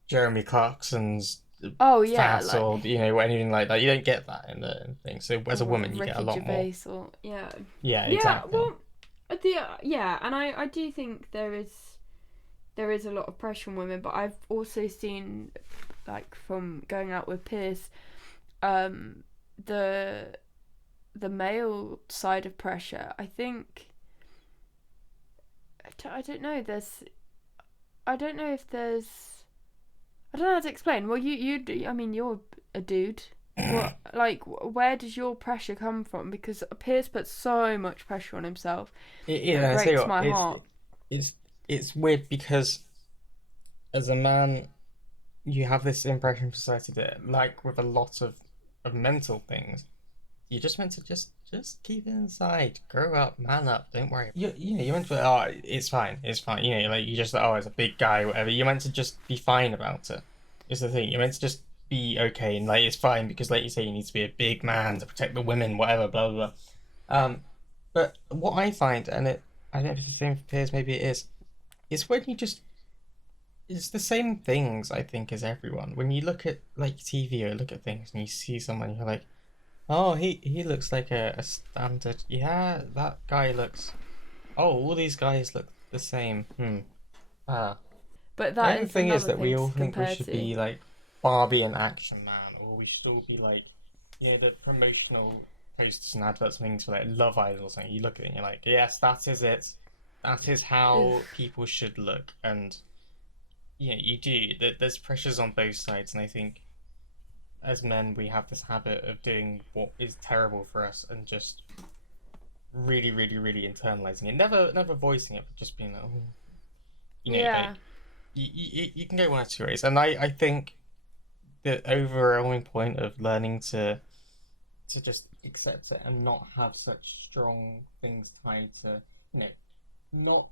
Jeremy Clarkson's Oh yeah, fat, like or anything like that. You don't get that in the thing. So as a or woman, you get a Ricky lot more. Gervais or yeah. Yeah, Yeah, exactly. well, yeah, and I do think there is a lot of pressure on women, but I've also seen, like, from going out with peers, um, the the male side of pressure. I think I don't know. I don't know if there's I don't know how to explain. Well, I mean, you're a dude. What, like, where does your pressure come from? Because Piers puts so much pressure on himself. It I tell you breaks what, my heart. it's it's weird because as a man, you have this impression of society that, like with a lot of mental things, you're just meant to just keep it inside, grow up, man up, don't worry. You're meant to, oh, it's fine. Like you just, oh, it's a big guy, whatever. You're meant to just be fine about it. It's the thing. You're meant to just be okay and like it's fine because, like you say, you need to be a big man to protect the women, whatever, blah blah blah. But what I find, and I don't know if it's the same for peers, maybe it is when you just it's the same things I think as everyone. When you look at like TV or look at things and you see someone, you're like, oh, he looks like a standard. Yeah, that guy looks. Oh, all these guys look the same. Ah. But I that think the is thing is another that thing we all to think we compare should to. be like Barbie and Action Man, or we should all be like, the promotional posters and adverts and things for like Love Idol or something. You look at it and you're like, yes, that is it. That is Ugh. how people should look. And you do. There's pressures on both sides, and I think as men we have this habit of doing what is terrible for us and just really, really, really internalizing it. Never voicing it, but just being like, oh, Yeah. like you can go one or two ways. And I think the overwhelming point of learning to just accept it and not have such strong things tied to, you know, not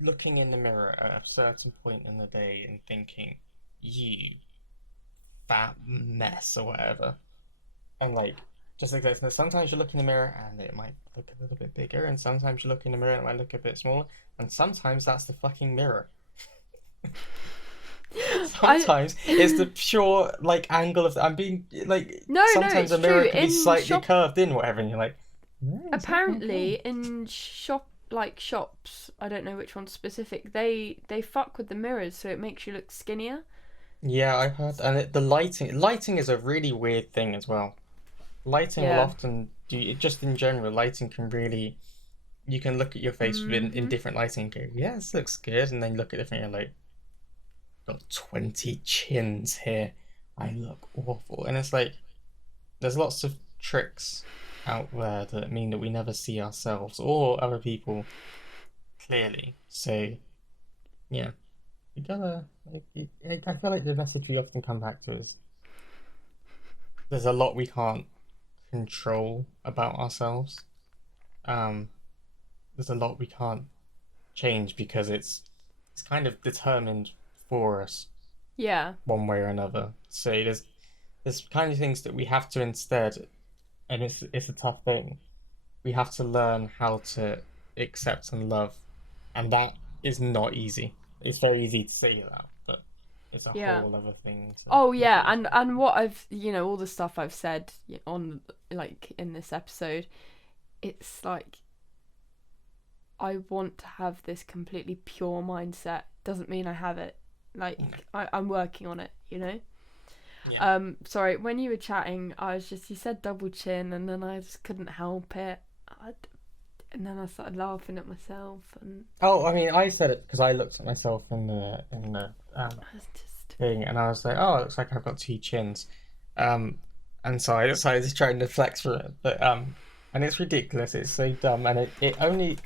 looking in the mirror at a certain point in the day and thinking, you fat mess or whatever. And like, just like this, sometimes you look in the mirror and it might look a little bit bigger, and sometimes you look in the mirror and it might look a bit smaller, and sometimes that's the fucking mirror. I Sometimes it's the pure like angle of I'm being like no, sometimes it's a mirror true. can be In slightly shop, curved in, whatever, and you're like, no, it's not that apparently curved. in shops, I don't know which one's specific. They fuck with the mirrors, so it makes you look skinnier. Yeah, I've heard, and the lighting is a really weird thing as well. Lighting will Yeah. often do just in general. Lighting can really you can look at your face in Mhm. different lighting and go, yeah, this looks good, and then you look at different, you're like, got 20 chins here. I look awful, and it's like there's lots of tricks out there that mean that we never see ourselves or other people clearly. So yeah, you gotta. I feel like the message we often come back to is there's a lot we can't control about ourselves. Um, there's a lot we can't change because it's kind of determined for us Yeah. one way or another. So there's kind of things that we have to instead, and it's a tough thing. We have to learn how to accept and love, and that is not easy. It's very easy to say that, but it's a Yeah. whole other thing to Oh look yeah, at as and well. and what I've all the stuff I've said on, like, in this episode, it's like I want to have this completely pure mindset. Doesn't mean I have it. Like, No. I'm working on it. Yeah. Sorry, when you were chatting, you said double chin, and then I just couldn't help it. And then I started laughing at myself, and Oh, I mean, I said it because I looked at myself in the I was just, thing, and I was like, oh, it looks like I've got two chins. Um, and so I decided to try and deflect from it, but and it's ridiculous. It's so dumb, and it only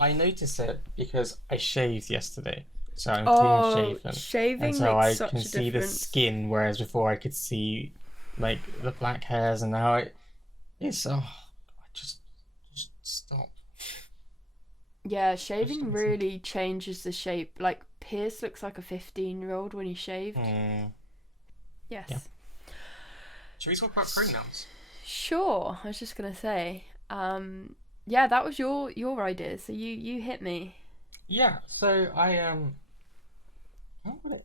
I noticed it because I shaved yesterday, so I'm clean oh, shaven, and shaving so makes I can such a see the difference. skin, whereas before I could see like the black hairs, and now it's I just stop. Yeah, Just shaving listen. really changes the shape. Like, Pierce looks like a 15-year-old when he shaved. Hmm. Yeah. Yes. Should we talk about pronouns? Sure. I was just gonna say. Yeah, that was your idea. So you hit me. Yeah. So I what would it,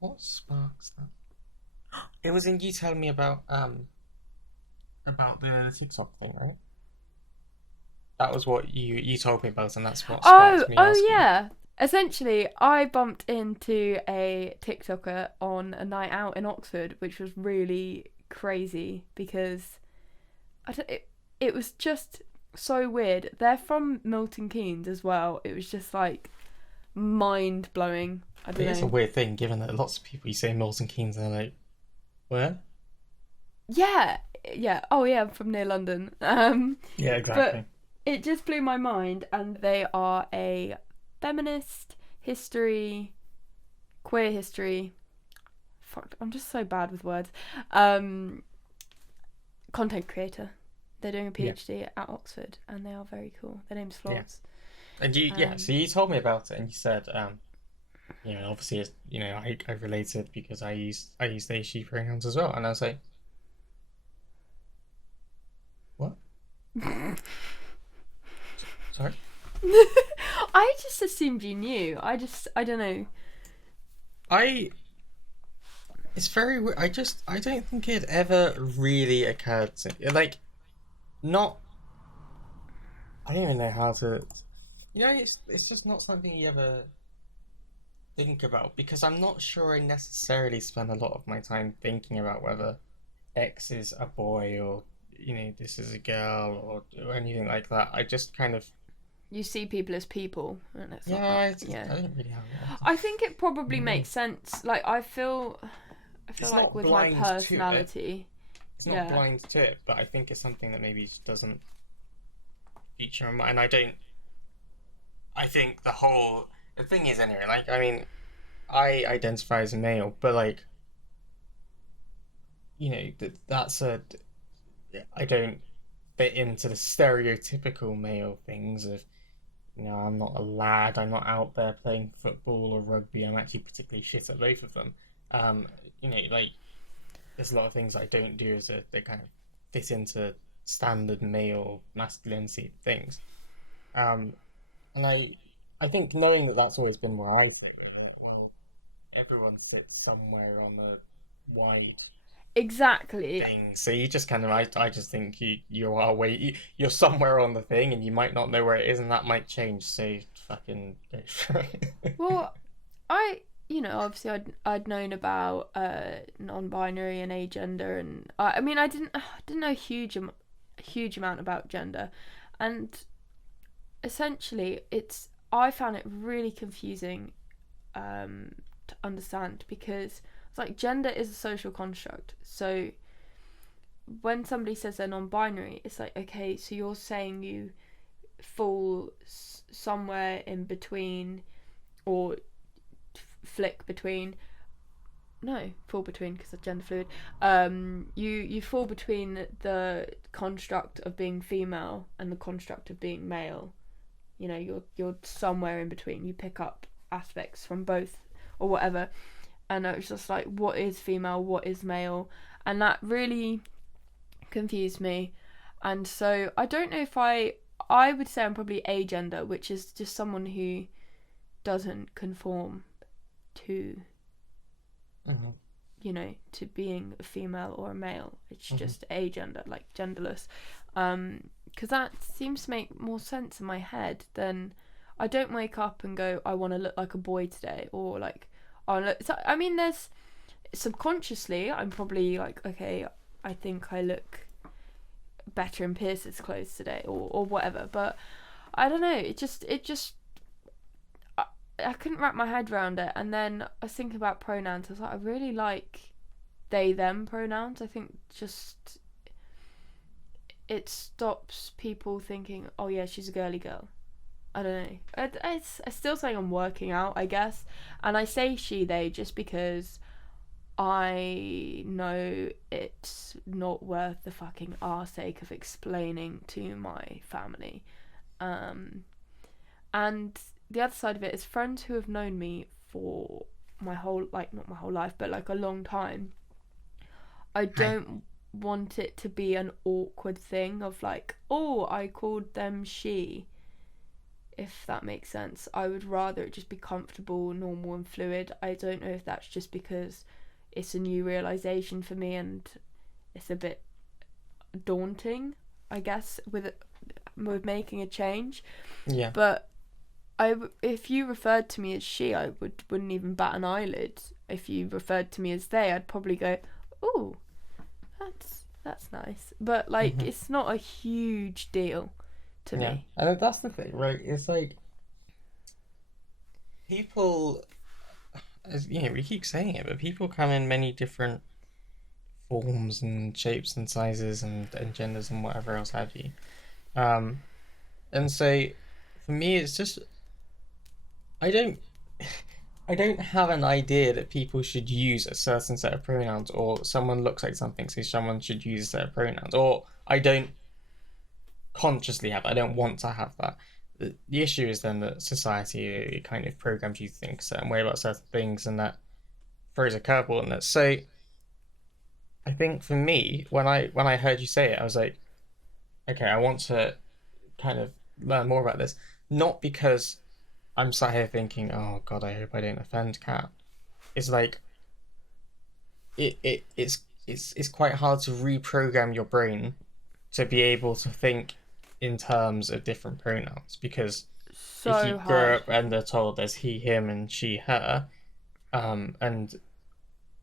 what sparks that? It was in you telling me about the TikTok thing, right? That was what you told me about, and that's what Oh, sparked me oh asking. yeah. Essentially, I bumped into a TikToker on a night out in Oxford, which was really crazy because it was just so weird. They're from Milton Keynes as well. It was just like mind blowing. I It don't is a know. weird thing, given that lots of people you say Milton Keynes and they're like, where? Yeah, yeah. Oh yeah, I'm from near London. Yeah, But exactly. it just blew my mind, and they are a feminist history, queer history. Fuck, I'm just so bad with words. Um, content creator. They're doing a Yeah, PhD at Oxford, and they are very cool. Their name's yeah. Florence. And yeah. Um, So you told me about it, and you said, obviously, I related because I use they she pronouns as well, and I was like, what? Sorry. I just assumed you knew. I don't know. I It's very weird. I don't think it ever really occurred to me. Like, not. I don't even know how to. It's just not something you ever think about because I'm not sure I necessarily spend a lot of my time thinking about whether X is a boy or this is a girl or anything like that. I just kind of You see people as people, and it's not. yeah. Yeah. I don't really have a lot. I think it I probably don't know. makes sense. Like I feel It's like not with my blind to it. personality, It's not yeah. blind to it, but I think it's something that maybe just doesn't feature in my. And I don't. I think the thing is anyway. Like I mean, I identify as a male, but like that's a I don't fit into the stereotypical male things of I'm not a lad, I'm not out there playing football or rugby. I'm actually particularly shit at both of them. Um, like there's a lot of things I don't do as they kind of fit into standard male masculinity things. Um, and I think knowing that that's always been where I fit with it, well, everyone sits somewhere on a wide Exactly. thing. So you just kind of, I just think you are you're somewhere on the thing, and you might not know where it is, and that might change. So fucking go for it. Well, obviously I'd known about non-binary and agender, and I mean I didn't know a huge amount about gender, and essentially I found it really confusing to understand because it's like gender is a social construct. So when somebody says they're non-binary, it's like, okay, so you're saying you fall somewhere in between, or flick between, no, fall between because of gender fluid. You fall between the construct of being female and the construct of being male. You're somewhere in between. You pick up aspects from both or whatever. And it was just like, what is female, what is male? And that really confused me. And so I don't know if I would say I'm probably agender, which is just someone who doesn't conform to Mhm, to being a female or a male. It's mhm. just agender, like genderless. Because that seems to make more sense in my head than I don't wake up and go, I want to look like a boy today, or like, oh, look. So, I mean, there's subconsciously, I'm probably like, okay, I think I look better in Pierce's clothes today, or whatever. But I don't know. It just I couldn't wrap my head around it. And then I was thinking about pronouns. I was like, I really like they them pronouns. I think just it stops people thinking, oh yeah, she's a girly girl. I don't know. I still saying I'm working out, I guess. And I say she they just because I know it's not worth the fucking sake of explaining to my family. Um, and the other side of it is friends who have known me for my whole, like, not my whole life, but like a long time. I Right. don't want it to be an awkward thing of like, oh, I called them she, if that makes sense. I would rather it just be comfortable, normal, and fluid. I don't know if that's just because it's a new realization for me and it's a bit daunting, I guess, with making a change. Yeah. But if you referred to me as she, I wouldn't even bat an eyelid. If you referred to me as they, I'd probably go, "Oh, that's nice." But like, Hmm. it's not a huge deal to Yeah. me. And that's the thing, right? It's like people, as you know, we keep saying it, but people come in many different forms and shapes and sizes and genders and whatever else have you. Um, and so for me, it's just I don't I don't have an idea that people should use a certain set of pronouns or someone looks like something, so someone should use a set of pronouns. Or I don't consciously have, I don't want to have that. The issue is then that society it kind of programs you to think a certain way about certain things and that throws a curveball in it. So I think for me, when I heard you say it, I was like, okay, I want to kind of learn more about this. Not because I'm sat here thinking, oh God, I hope I don't offend Kat. It's like it's quite hard to reprogram your brain to be able to think in terms of different pronouns because if you So grow hard. up and they're told there's he, him, and she, her, and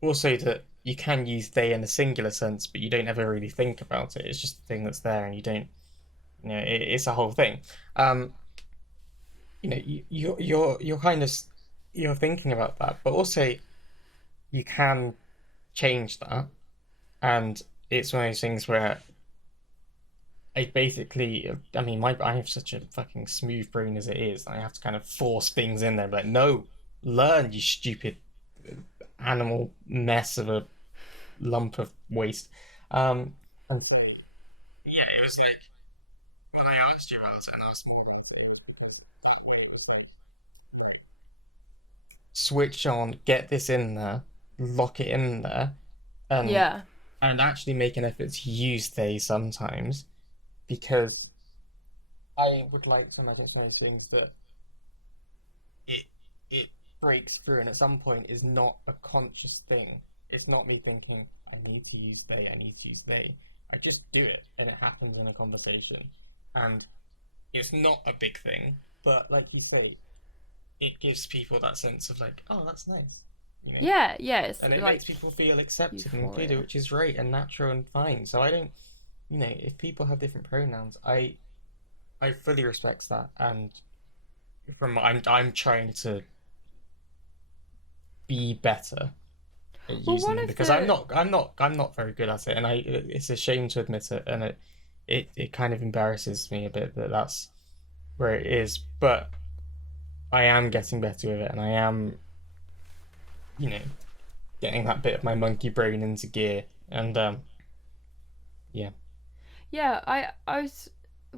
also that you can use they in a singular sense, but you don't ever really think about it. It's just a thing that's there, and you don't, it's a whole thing. Um, you're kind of you're thinking about that, but also you can change that, and it's one of those things where I mean, I have such a fucking smooth brain as it is. I have to kind of force things in there, like, no, learn, you stupid animal mess of a lump of waste. And so, yeah, it was like when I asked you about it, and I was switch on, get this in there, lock it in there, and Yeah. actually make an effort to use they sometimes because I would like to imagine some of those things that it it breaks through and at some point is not a conscious thing. It's not me thinking I need to use they, I need to use they. I just do it and it happens in a conversation. And it's not a big thing, but like you say, it gives people that sense of like, oh, that's nice, you know? Yeah, yeah, it's And it makes like people feel accepted and included, euphoria. which is great and natural and fine. So I don't, if people have different pronouns, I fully respect that and I'm trying to be better at Well, using one them of because I'm not very good at it, and it's a shame to admit it, and it kind of embarrasses me a bit that that's where it is, but I am getting better with it, and I am you know getting that bit of my monkey brain into gear, and yeah, yeah, I was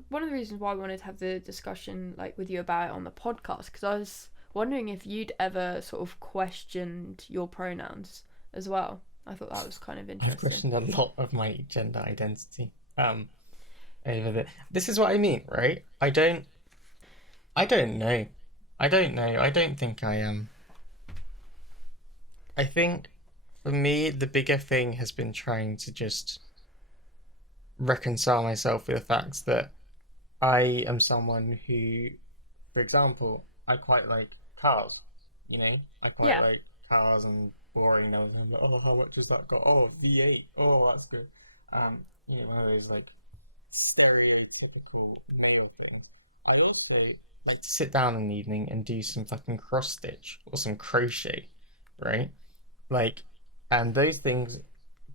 one of the reasons why I wanted to have the discussion like with you about it on the podcast because I was wondering if you'd ever sort of questioned your pronouns as well. I thought that was kind of I've interesting. questioned a lot of my gender identity over the. This is what I mean, right? I don't know. I don't know. I don't think I am. I think for me, the bigger thing has been trying to just reconcile myself with the fact that I am someone who, for example, I quite like cars. I quite Yeah. like cars and boring. And I'm like, oh, how much has that got? Oh, V8. Oh, that's good. One of those like stereotypical male things. I also like to sit down in the evening and do some fucking cross stitch or some crochet, right? Like, and those things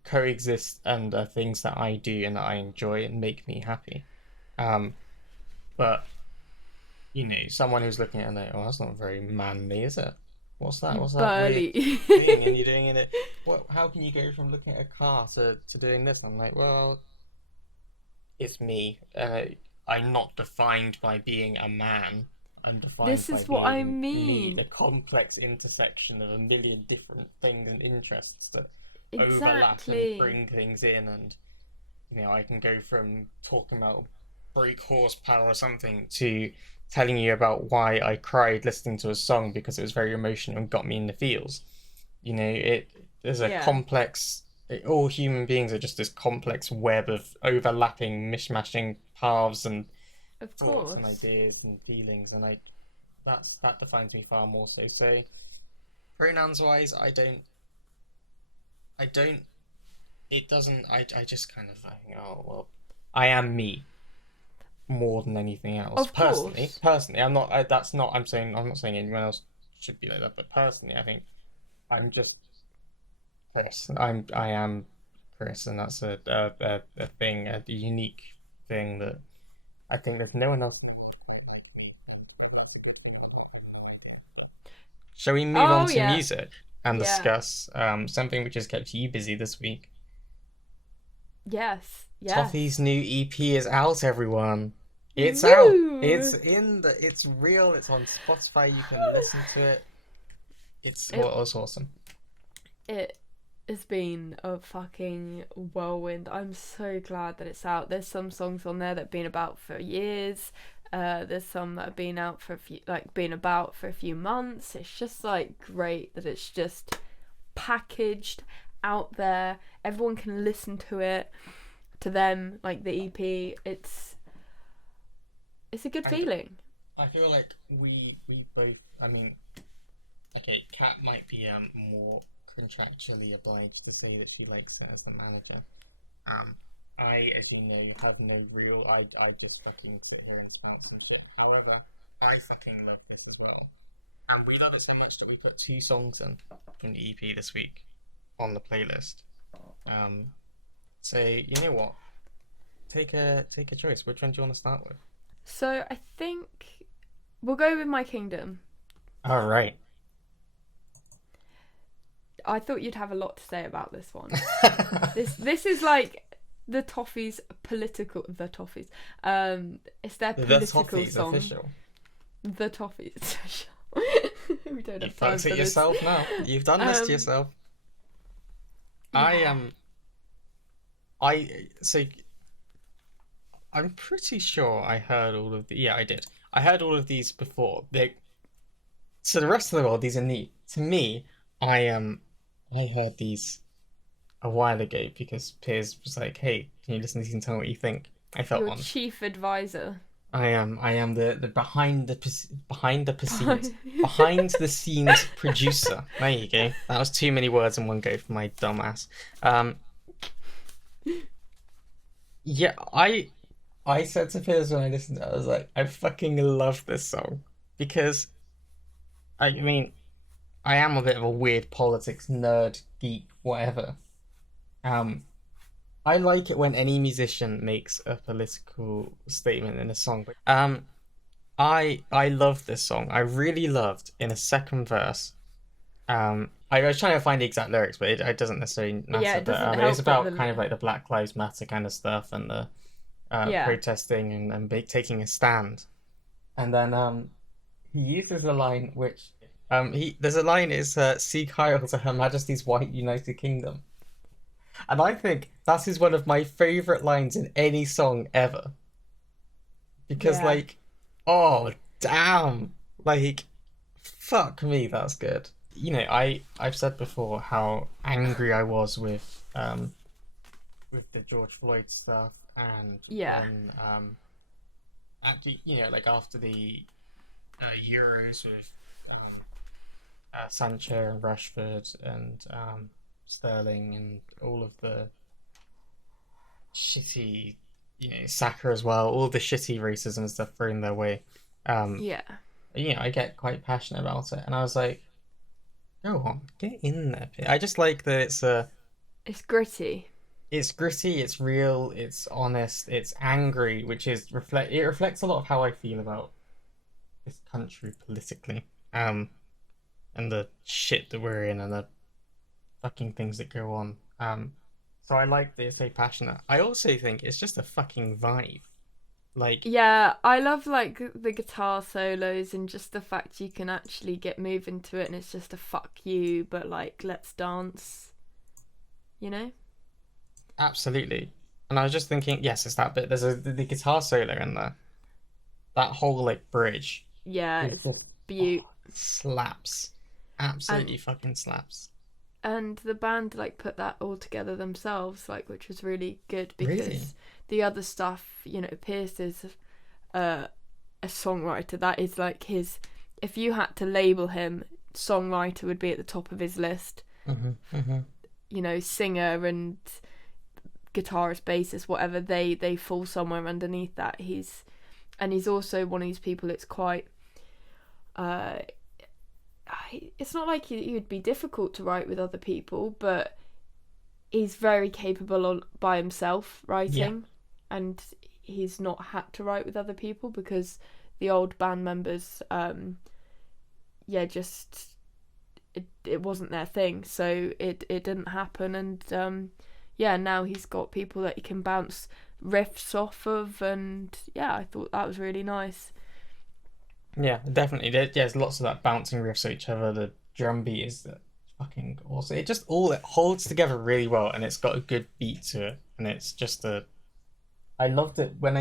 coexist and are things that I do and that I enjoy and make me happy. Um, but someone who's looking at it like, oh, that's not very manly, is it? What's that? You What's that weird burly. thing? And you're doing it. What? How can you go from looking at a car to doing this? I'm like, well, it's me. I'm not defined by being a man. I'm defined This by is what I being me, the mean. complex intersection of 1 million different things and interests that overlap and Exactly. bring things in. And I can go from talking about brake horsepower or something to telling you about why I cried listening to a song because it was very emotional and got me in the feels. It there's a Yeah, complex. All human beings are just this complex web of overlapping, mishmashing paths and of thoughts and course. ideas and feelings, and that defines me far more so. So pronouns wise, I don't it doesn't I just kind of like, oh well, I am me more than anything else. Of course. Personally, I'm not. That's not. I'm not saying anyone else should be like that. But personally, I think I'm just Chris. I am Chris, and that's a thing, a unique thing that I think there's no one else. Shall we move on Oh to yeah. music and Yeah. discuss something which has kept you busy this week? Yes. Toffee's Yes. new EP is out, everyone. It's out. Woo! It's real. It's on Spotify. You can listen to it. It It's awesome. it has been a fucking whirlwind. I'm so glad that it's out. There's some songs on there that have been about for years. There's some that have been out for a few, like been about for a few months. It's just like great that it's just packaged out there. Everyone can listen to it. To them, like the EP, it's a good I feeling. I feel like we both. I mean, okay, Kat might be more contractually obliged to say that she likes it as the manager. Um, I, as you know, have no real. I just fucking sit here and spout some shit. However, I fucking love this as well, and we love it so much that we put two songs in from the EP this week on the playlist. Um, so you know what? Take a choice. Which one do you want to start with? So I think we'll go with My Kingdom. All right. I thought you'd have a lot to say about this one. This is like the Toffees. It's their The political Toffee's song. official. The Toffees. We don't You have time fucked for it this. yourself now. You've done this to Um, yourself. I yeah. am. I so I'm pretty sure I heard all of the. Yeah, I did. I heard all of these before. To the rest of the world, these are new. To me, I I heard these a while ago because Piers was like, "Hey, can you listen to these and tell me what you think?" I felt Your one. chief advisor. I am the behind the scenes producer. There you go. That was too many words in one go for my dumb ass. Um, yeah, I said to Piers when I listened to it, I was like, I fucking love this song because I mean, I am a bit of a weird politics nerd, geek, whatever. Um, I like it when any musician makes a political statement in a song. I love this song. I really loved in a second verse. I was trying to find the exact lyrics, but it doesn't necessarily Yeah, matter. it But doesn't it's help that about the kind of like the Black Lives Matter kind of stuff and the yeah. protesting and taking a stand. And then he uses a line which he there's a line is "See Kyle to Her Majesty's White United Kingdom," and I think that is one of my favorite lines in any song ever because Yeah. like, oh damn, like fuck me, that's good. I've said before how angry I was with the George Floyd stuff and Yeah. when actually like after the Euros with Sancho and Rashford and Sterling and all of the shitty Saka as well, all the shitty racism stuff thrown their way. Um, Yeah. I get quite passionate about it, and I was like, go on, get in there. I just like that It's gritty. it's gritty, it's real, it's honest, it's angry, which is it reflects a lot of how I feel about this country politically, and the shit that we're in and the fucking things that go on. So I like that it's so passionate. I also think it's just a fucking vibe. Like, Yeah, I love like the guitar solos and just the fact you can actually get moving to it and it's just a fuck you, but like let's dance, you know? absolutely. And I was just thinking, yes, it's that bit. There's the guitar solo in there. That whole like bridge. Yeah, It it's just beaut. slaps. And Absolutely fucking slaps. the band like put that all together themselves, like, which was really good Really? because the other stuff, Pierce is uh, a songwriter. That is like his. If you had to label him, songwriter would be at the top of his list. Mm-hmm. Singer and guitarist, bassist, whatever, they fall somewhere underneath that. He's also one of these people. It's quite. Uh, it's not like he would be difficult to write with other people, but he's very capable by himself Yeah. writing, and he's not had to write with other people because the old band members, just it wasn't their thing, so it didn't happen, and now he's got people that he can bounce riffs off of, and I thought that was really nice. Yeah, definitely. There's lots of that bouncing riffs at each other. The drum beat is fucking awesome. It holds together really well, and it's got a good beat to it. And it's just a. I loved it when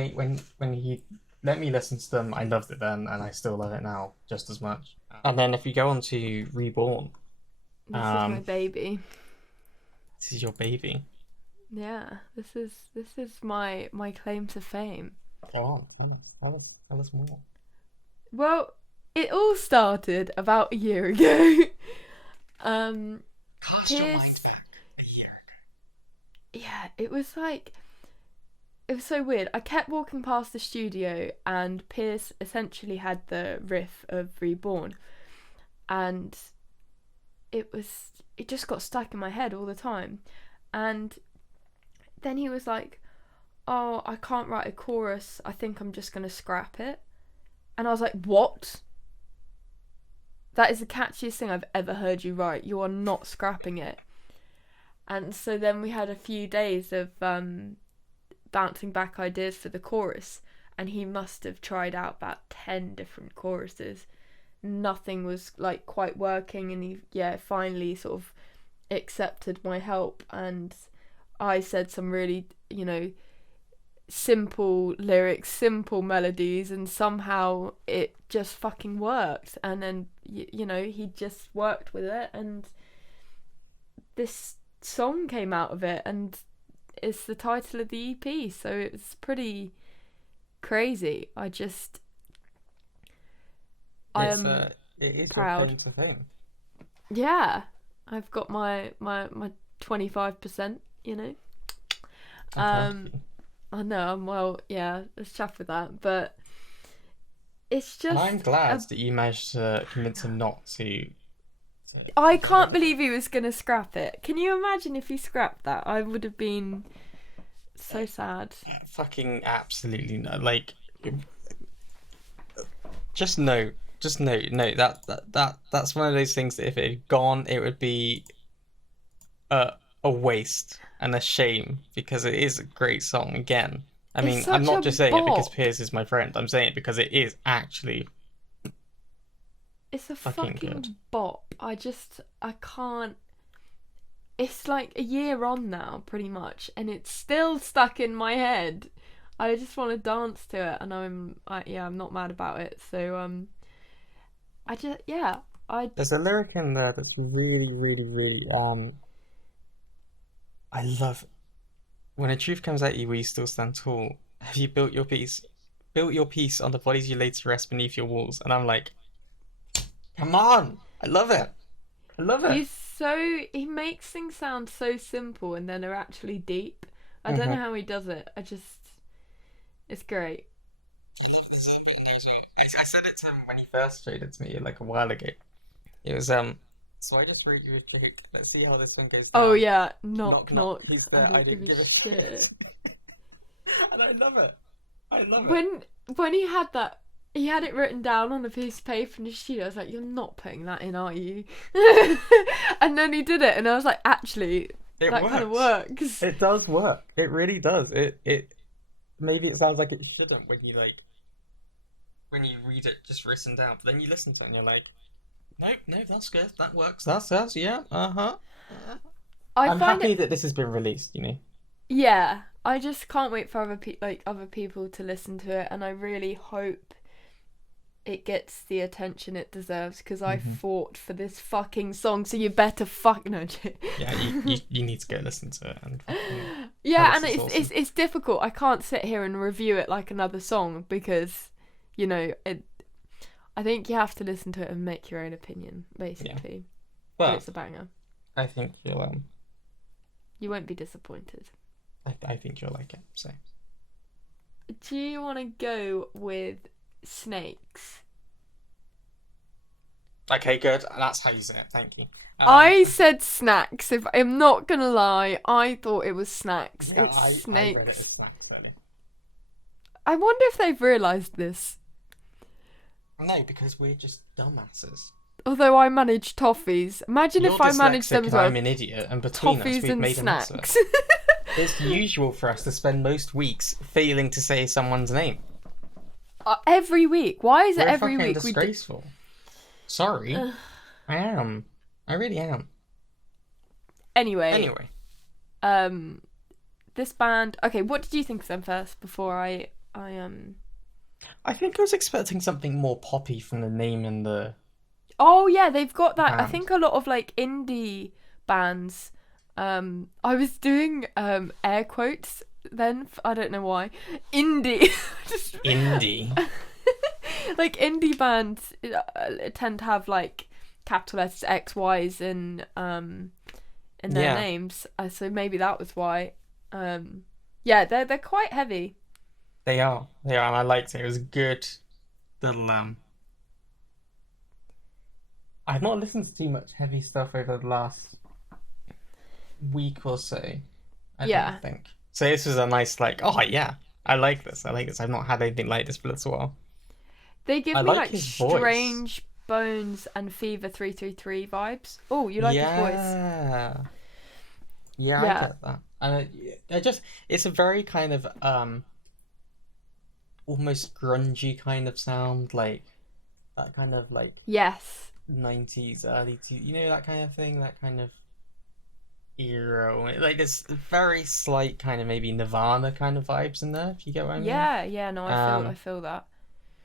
he let me listen to them. I loved it then, and I still love it now just as much. And then if you go on to Reborn, This is my um, baby. this is your baby. Yeah, this is my claim to fame. Go on, tell us more. Well, it all started about a year ago. um, Cast your mind Pierce, back a year yeah, it was so weird. I kept walking past the studio, and Pierce essentially had the riff of Reborn, and it just got stuck in my head all the time. And then he was like, "Oh, I can't write a chorus. I think I'm just gonna scrap it." And I was like, "What? That is the catchiest thing I've ever heard you write. You are not scrapping it." And so then we had a few days of bouncing back ideas for the chorus, and he must have tried out about 10 different choruses. Nothing was like quite working, and he finally sort of accepted my help, and I said some really, simple lyrics, simple melodies, and somehow it just fucking worked. And then he just worked with it, and this song came out of it, and it's the title of the EP, so it's pretty crazy. I It's am it is your proud. claim to fame. Yeah, I've got my 25%, I'm proud of um you. I know, well, yeah, let's chat with that, but it's And I'm just glad a that you managed to convince him not I to do can't it. believe he was gonna scrap it. Can you imagine if he scrapped that? I would have been so sad. Fucking absolutely no. Like, just no, just no, no. That's one of those things that if it had gone, it would be a waste and a shame because it is a great song. Again, I It's mean, I'm such not a just saying it because bop. Piers is my friend. I'm saying it because it is actually It's a fucking good. fucking bop. I can't. It's like a year on now, pretty much, and it's still stuck in my head. I just want to dance to it, and I'm not mad about it. So I just I There's a lyric in there that's really, really, really I love when a truth comes at you, will you still stand tall? Have you built your peace on the bodies you laid to rest beneath your walls? And I'm like, come on, I love it, I love it. he makes things sound so simple, and then they're actually deep. I don't know Hmm. how he does it. It's great. I said it to him when he first showed it to me like a while ago. It was So I just wrote you a joke. Let's see how this one goes Oh down. yeah, Knock knock knock. knock. Who's I there? I don't give didn't a give a shit. shit. And I love it. I love it. When he had that, he had it written down on a piece of paper in the studio. I was like, "You're not putting that in, are you?" And then he did it, and I was like, "Actually, It that kind of works. works." It does work. It really does. It maybe it sounds like it shouldn't when when you read it just written down, but then you listen to it and you're like, nope, no, that's good. That works. That's yeah. Uh-huh. I I'm find happy it. that this has been released, you know. Yeah, I just can't wait for other people to listen to it, and I really hope it gets the attention it deserves because I Hmm. fought for this fucking song, so you better fuck no. Yeah, you need to go listen to it and fucking tell Yeah, us and it's it's awesome. it's difficult. I can't sit here and review it like another song because, it. I think you have to listen to it and make your own opinion, Yeah, basically. But but it's a banger. I think you'll You won't be disappointed. I think you'll like it. So Do you want to go with snakes? okay, good. That's how you say it. Thank you. I said snacks. If I'm not gonna lie, I thought it was snacks. Yeah, It's I read it as snakes. snacks earlier. I wonder if they've realised this. No, because we're just dumbasses. Although I manage toffees. Imagine You're if I managed them dyslexic as and well. I'm an idiot, and between us, Toffees we've and made a mess of it. snacks. It's usual for us to spend most weeks failing to say someone's name. Every week. Why is it We're every fucking week we do? disgraceful. Sorry, I am. I really am. Anyway, Anyway, um, this band. Okay, what did you think of them first before I think I was expecting something more poppy from the name and the Oh yeah, they've got that. I band. think a lot of like indie bands. I was doing air quotes then. I don't know why. Indie. Just Indie. like indie bands tend to have like capital letters X, Y's in their Yeah, names. So maybe that was why. Yeah, they're quite heavy. they are. They are, and I liked it. It was a good little I've not listened to too much heavy stuff over the last week or so. I don't Yeah, think. So this was a nice like, oh yeah, I like this. I like this. I've not had anything like this for a little while. they give I me like like his voice. strange Bones and Fever 333 vibes. Oh, you like his voice? Yeah. Yeah, I Yeah. get that. And I just it's a very kind of almost grungy kind of sound, like that kind of like Yes. 90s, early you know, that kind of thing, that kind of era. Like there's very slight kind of maybe Nirvana kind of vibes in there, if you get what I mean. Yeah, yeah, no, I Um, feel that.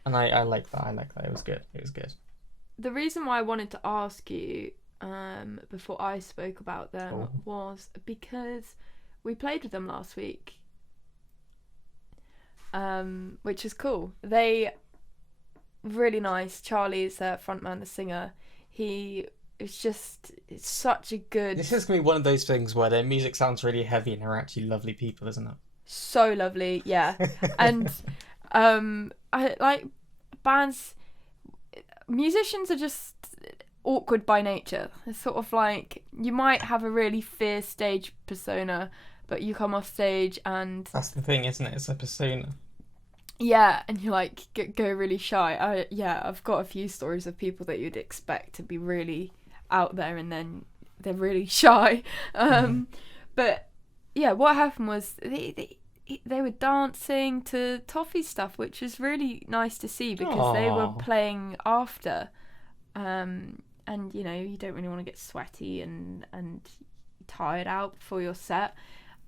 and I like that. I like that. It was good. It was good. The reason why I wanted to ask you before I spoke about them Cool. was because we played with them last week. Which is cool. They really nice. Charlie's frontman, the singer. He it's such a good, This is gonna be one of those things where their music sounds really heavy and they're actually lovely people, isn't so lovely, yeah. it? And I like bands. Musicians are just awkward by nature. It's sort of like you might have a really fierce stage persona, but you come off stage and That's the thing, isn't it? It's a persona. yeah, and you like go really shy. I've got a few stories of people that you'd expect to be really out there and then they're really shy. Hmm. Um, but yeah, what happened was they were dancing to Toffee stuff, which was really nice to see because they were Oh, playing after. And you don't really want to get sweaty and tired out before your set.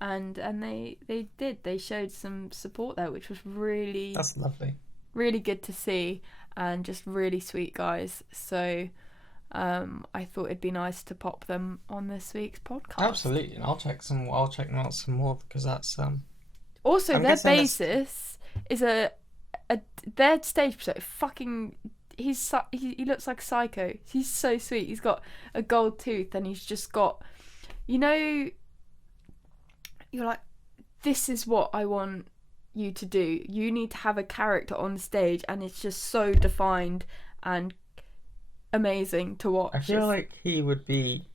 And they showed some support there, which was really that's lovely. really good to see, and just really sweet guys. So I thought it'd be nice to pop them on this week's podcast. Absolutely, and I'll check them out some more because that's Also, I'm their guessing that's bassist is a their stage persona. Fucking, he looks like a psycho. He's so sweet. He's got a gold tooth, and he's just got, you know, you're like, this is what I want you to do. You need to have a character on stage, and it's just so defined and amazing to watch. I feel like he would be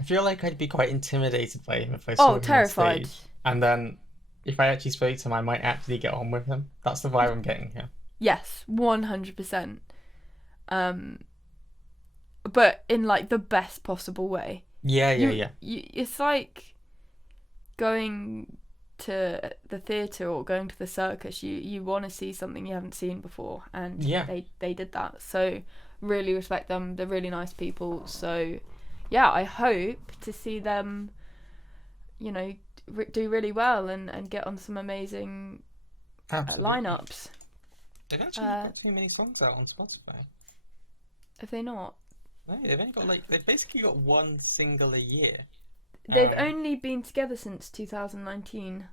I feel like I'd be quite intimidated by him if I Oh, saw him on terrified. stage. And then if I actually spoke to him, I might actually get on with him. That's the vibe I'm getting here. Yes, 100%. Um, but in like the best possible way. Yeah, yeah, You, yeah. it's like going to the theatre or going to the circus. You want to see something you haven't seen before, and Yeah. they did that. So really respect them. They're really nice people. So yeah, I hope to see them, you know, do really well and get on some amazing Absolutely. lineups. They've actually not got too many songs out on Spotify. Have they not? No, they've only got they've basically got one single a year. They've only been together since 2019,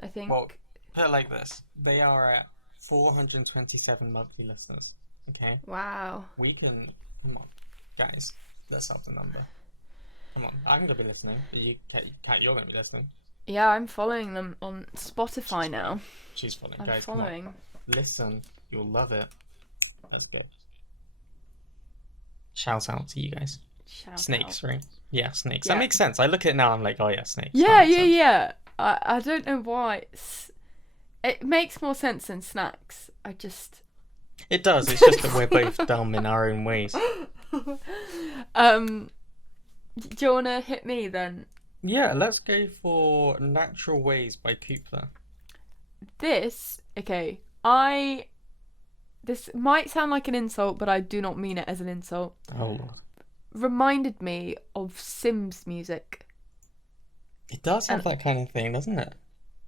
I think. Well, put it like this: they are at 427 monthly listeners. Okay, Wow. we can come on, guys. Let's up the number. Come on, I'm gonna be listening. But you're gonna be listening. Yeah, I'm following them on Spotify now. She's following, I'm guys. following. Come on. Listen, you'll love it. That's good. Shout out to you guys. Snakes, right? Yeah, snakes. Yeah. That makes sense. I look at it now, I'm like, oh yeah, snakes. Yeah. I don't know why. It makes more sense than snacks. It does. It's just that we're both dumb in our own ways. Do you wanna hit me then? Yeah, let's go for Natural Ways by Coupler. This might sound like an insult, but I do not mean it as an insult. Oh Lord. Reminded me of Sims music. It does have that kind of thing, doesn't it?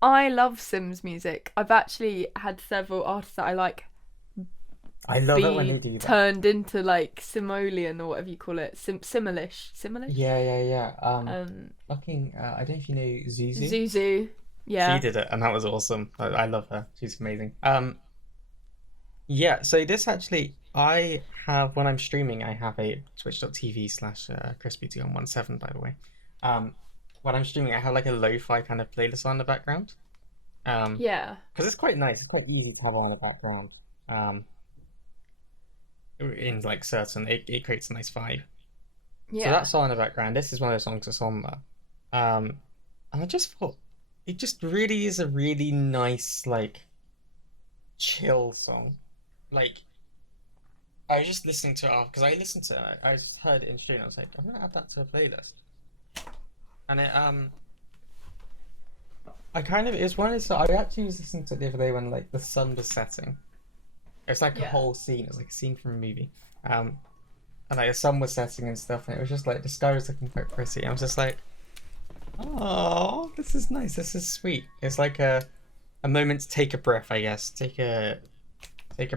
I love Sims music. I've actually had several artists that I like. I love it when they do that. Turned into like Simoleon or whatever you call it, Similish. Yeah. Fucking. I don't know if you know Zuzu. Zuzu. Yeah. She did it, and that was awesome. I love her. She's amazing. Yeah. So this actually, I have when I'm streaming, I have a twitch.tv/crispy2117. By the way, when I'm streaming, I have like a lo-fi kind of playlist on the background. Yeah. Because it's quite nice. It's quite easy to have on the background. In like certain, it creates a nice vibe. Yeah. So that's all in the background. This is one of the songs that's on there. And I just thought it just really is a really nice, like, chill song. Like, I was just listening to it because I listened to it. I just heard it in stream. I was like, I'm gonna add that to a playlist. And it it's one of those. I actually was listening to it the other day when like the sun was setting. It's like a whole scene. It was like a scene from a movie. And like the sun was setting and stuff, and it was just like the sky was looking quite pretty. I was just like, oh, this is nice. This is sweet. It's like a moment to take a breath, I guess. Take a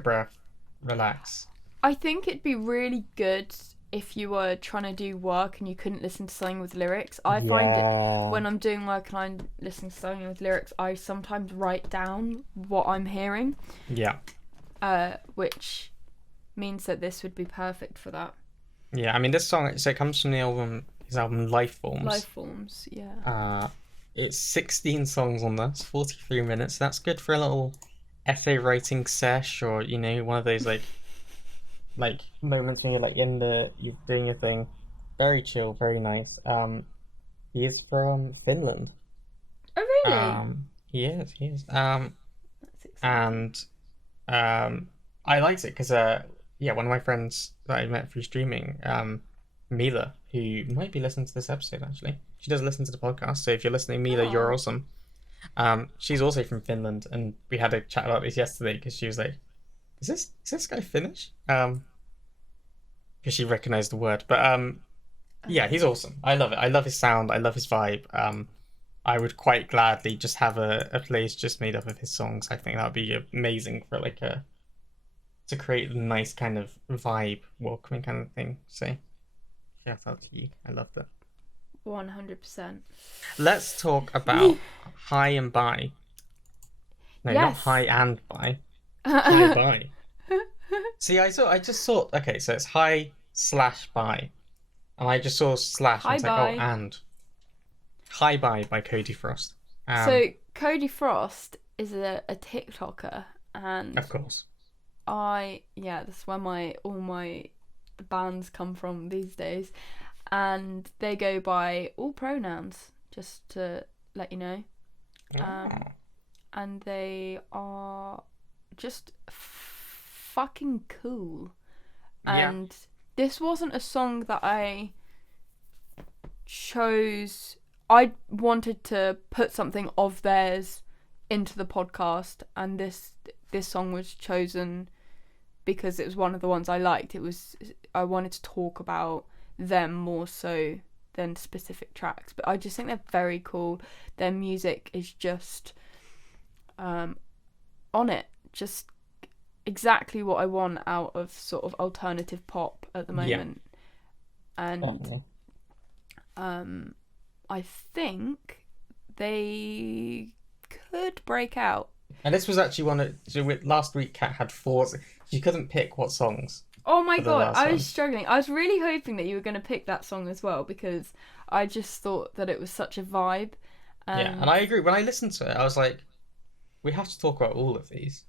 breath, relax. I think it'd be really good if you were trying to do work and you couldn't listen to something with lyrics. I find it when I'm doing work and I'm listening to something with lyrics, I sometimes write down what I'm hearing. Yeah. Which means that this would be perfect for that. Yeah, I mean this song, so it comes from his album Life Forms. Life Forms, yeah. It's 16 songs on there. It's 43 minutes. That's good for a little essay writing sesh, or one of those like moments when you're like you're doing your thing. Very chill, very nice. He is from Finland. Oh really? He is. That's exciting. And I liked it because one of my friends that I met through streaming, Mila, who might be listening to this episode actually. She does listen to the podcast, so if you're listening, Mila, you're awesome. She's also from Finland, and we had a chat about this yesterday because she was like, is this guy Finnish? Because she recognized the word. But yeah, he's awesome. I love it. I love his sound. I love his vibe. I would quite gladly just have a playlist just made up of his songs. I think that would be amazing for to create a nice kind of vibe, welcoming kind of thing. So shout out to you. I loved it. 100%. Let's talk about High and Bye. No, yes. Not High and Bye. High Bye. See, I just thought, okay, so it's High/Bye. And I just saw slash and it's like, oh, and. High Bye by Cody Frost. So Cody Frost is a TikToker, and of course. That's where all my bands come from these days, and they go by all pronouns, just to let you know. And they are just fucking cool. And this wasn't a song that I chose. I wanted to put something of theirs into the podcast, and this song was chosen because it was one of the ones I liked. I wanted to talk about them more so than specific tracks. But I just think they're very cool. Their music is just on it, just exactly what I want out of sort of alternative pop at the Yeah. moment. And I think they could break out. And this was actually one of last week. Kat had four. She couldn't pick what songs Oh my for the god, last I one. was struggling. I was really hoping that you were going to pick that song as well because I just thought that it was such a vibe. Yeah, and I agree. When I listened to it, I was like, we have to talk about all of these.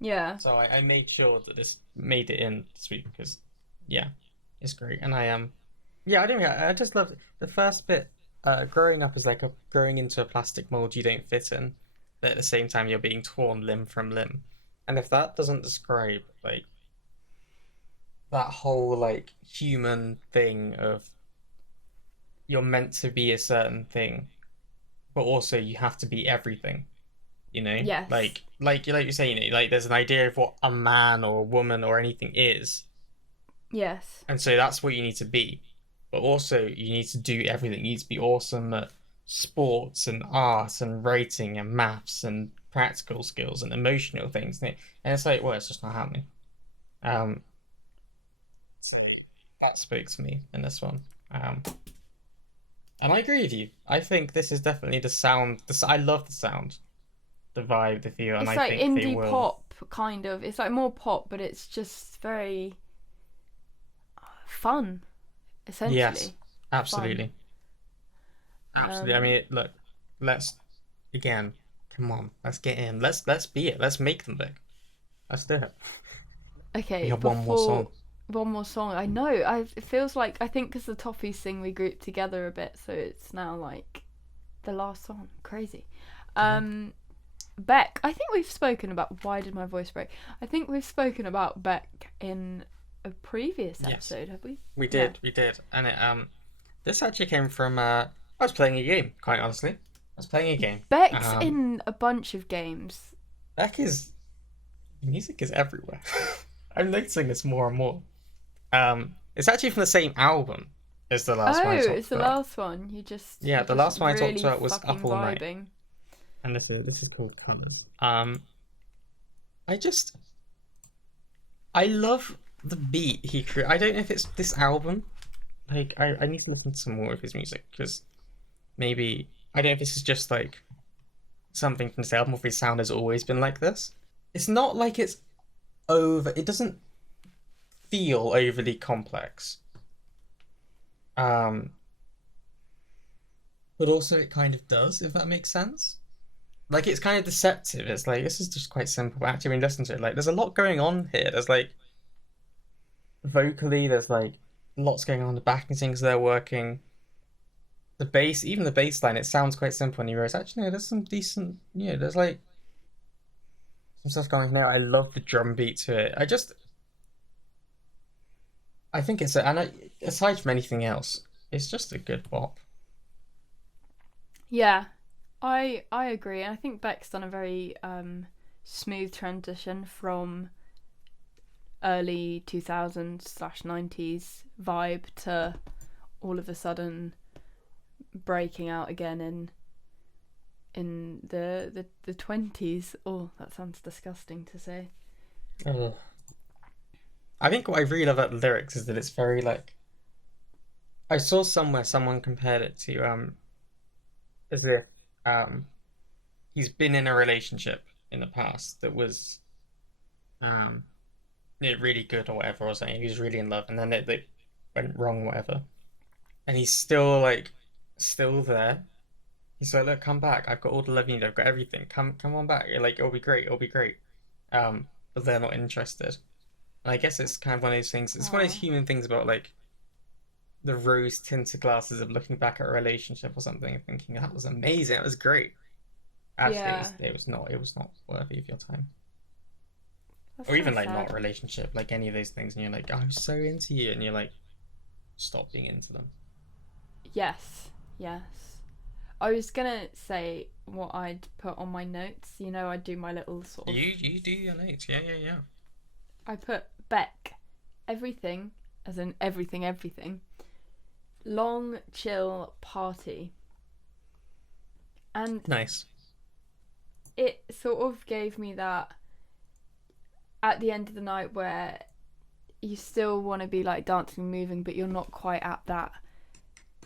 Yeah. So I made sure that this made it in this week because, yeah, it's great. And yeah, I just love the first bit. Growing up is like growing into a plastic mold you don't fit in, but at the same time you're being torn limb from limb. And if that doesn't describe like that whole like human thing of you're meant to be a certain thing, but also you have to be everything. You know, Yes. like you say, you know, like there's an idea of what a man or a woman or anything is, Yes. and so that's what you need to be. But also you need to do everything. You need to be awesome at sports and art and writing and maths and practical skills and emotional things. And it's like, well, it's just not happening. Um, so that spoke to me in this one. And I agree with you. I think this is definitely the sound. I love the sound, the vibe, the feel, and It's I like think they indie will. pop kind of. It's like more pop, but it's just very fun, Yes, essentially. Fun. absolutely. Absolutely. I Um, mean, look, let's again, come on, let's get in. Let's be it. Let's make them big. Let's do it. We okay, have one more before song. one more song. I know. It feels like I think because the Toffees thing we grouped together a bit, so it's now like the last song. Crazy. Yeah. Beck. I think we've spoken about. Why did my voice break? I think we've spoken about Beck in a previous Yes, episode. Have we? we Yeah. did. We did. And this actually came from I was playing a game. Quite honestly, I was playing a game. Beck's in a bunch of games. Beck is music is everywhere. I'm noticing this more and more. It's actually from the same album as the last Oh, one I it's talked the about. last one. Yeah, You're the just last one I talked really about was fucking Up All Night, vibing. and this is called Colors. I just I love the beat he created. I don't know if it's this album. Like I need to listen to some more of his music because maybe I don't know if this is just like something from this album or if his sound has always been like this. It's not like it's over. It doesn't feel overly complex. Um, but also it kind of does, if that makes sense. Like it's kind of deceptive. It's like this is just quite simple. But actually, when you listen to it, like there's a lot going on here. There's like vocally, there's like lots going on in the backing things they're working. The bass, even the bass line, it sounds quite simple, and you realize actually no, there's some decent, there's like some stuff going on there. I love the drum beat to it. I think aside from anything else, it's just a good bop. Yeah, I agree. And I think Beck's done a very smooth transition from early 2000s/90s vibe to all of a sudden breaking out again in the 20s. Oh, that sounds disgusting to say. Ugh. I think what I really love about the lyrics is that it's very like I saw somewhere someone compared it to as if um he's been in a relationship in the past that was um really good or whatever or something. He was really in love and then they went wrong or whatever. And he's still like still there. He's like, look, come back. I've got all the love you need. I've got everything. Come on back. Like it'll be great. It'll be great. But they're not interested. And I guess it's kind of one of those things. It's one of those Oh, human things about like the rose tinted glasses of looking back at a relationship or something and thinking that was amazing. That was great. Actually, yeah, it was not worthy of your time. that's Or kind even of like not sad. a relationship, like any of those things, and you're like, I'm so into you, and you're like, stop being into them. Yes, yes. I was gonna say what I'd put on my notes. You know, I do my little sort of. You do your notes, yeah. I put Beck, everything, as in everything, everything. long chill party. And Nice. it sort of gave me that at the end of the night where you still want to be like dancing and moving, but you're not quite at that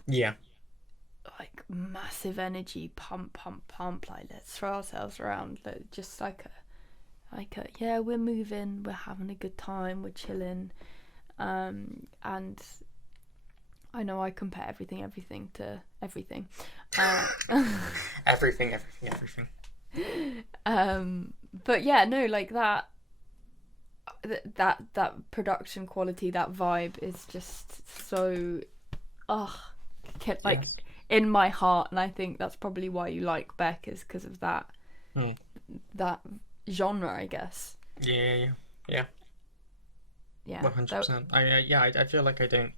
Yeah. like massive energy pump, like let's throw ourselves around, like, just like a yeah, we're moving, we're having a good time, we're chilling, and I know I compare everything to everything, Everything. but yeah, no, like that production quality, that vibe is just so like Yes. in my heart, and I think that's probably why you like Beck, is because of that that genre, I guess. Yeah. Yeah, 100%. I feel like I don't.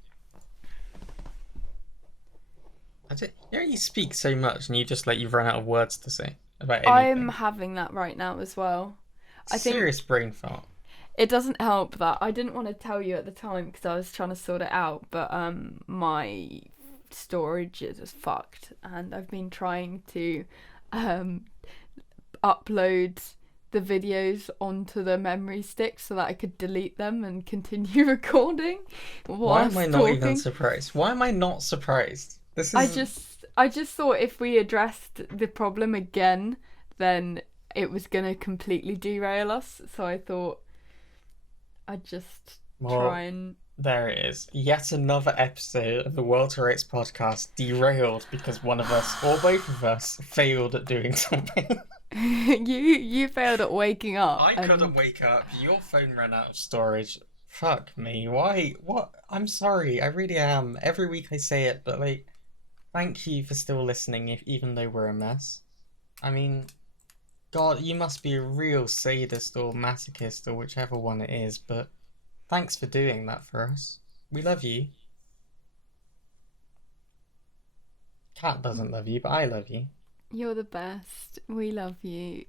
You speak so much, and you just like you've run out of words to say about I'm anything. having that right now as well. I think Serious brain fart. it doesn't help that I didn't want to tell you at the time because I was trying to sort it out, but my storage is just fucked, and I've been trying to upload the videos onto the memory stick so that I could delete them and continue recording Why am whilst I not even talking. surprised? Why am I not surprised? This I is. just thought if we addressed the problem again, then it was gonna completely derail us. So I thought I'd just try Well, and there it is. Yet another episode of the World to Rights podcast derailed because one of us, or both of us, failed at doing something. you failed at waking up, I and couldn't wake up. Your phone ran out of storage. Fuck me. Why? What? I'm sorry. I really am. Every week I say it, but like, thank you for still listening, even though we're a mess. I mean, God, you must be a real sadist or masochist or whichever one it is, but thanks for doing that for us. We love you. Cat doesn't love you, but I love you. you're the best. We love you.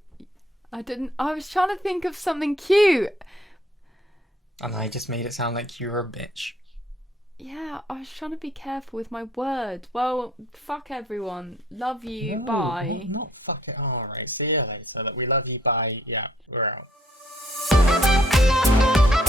I was trying to think of something cute. And I just made it sound like you were a bitch. Yeah, I was trying to be careful with my words. Well, fuck everyone. Love you. No, Bye. not fuck it. Alright, see you later. That we love you. Bye. Yeah, we're out.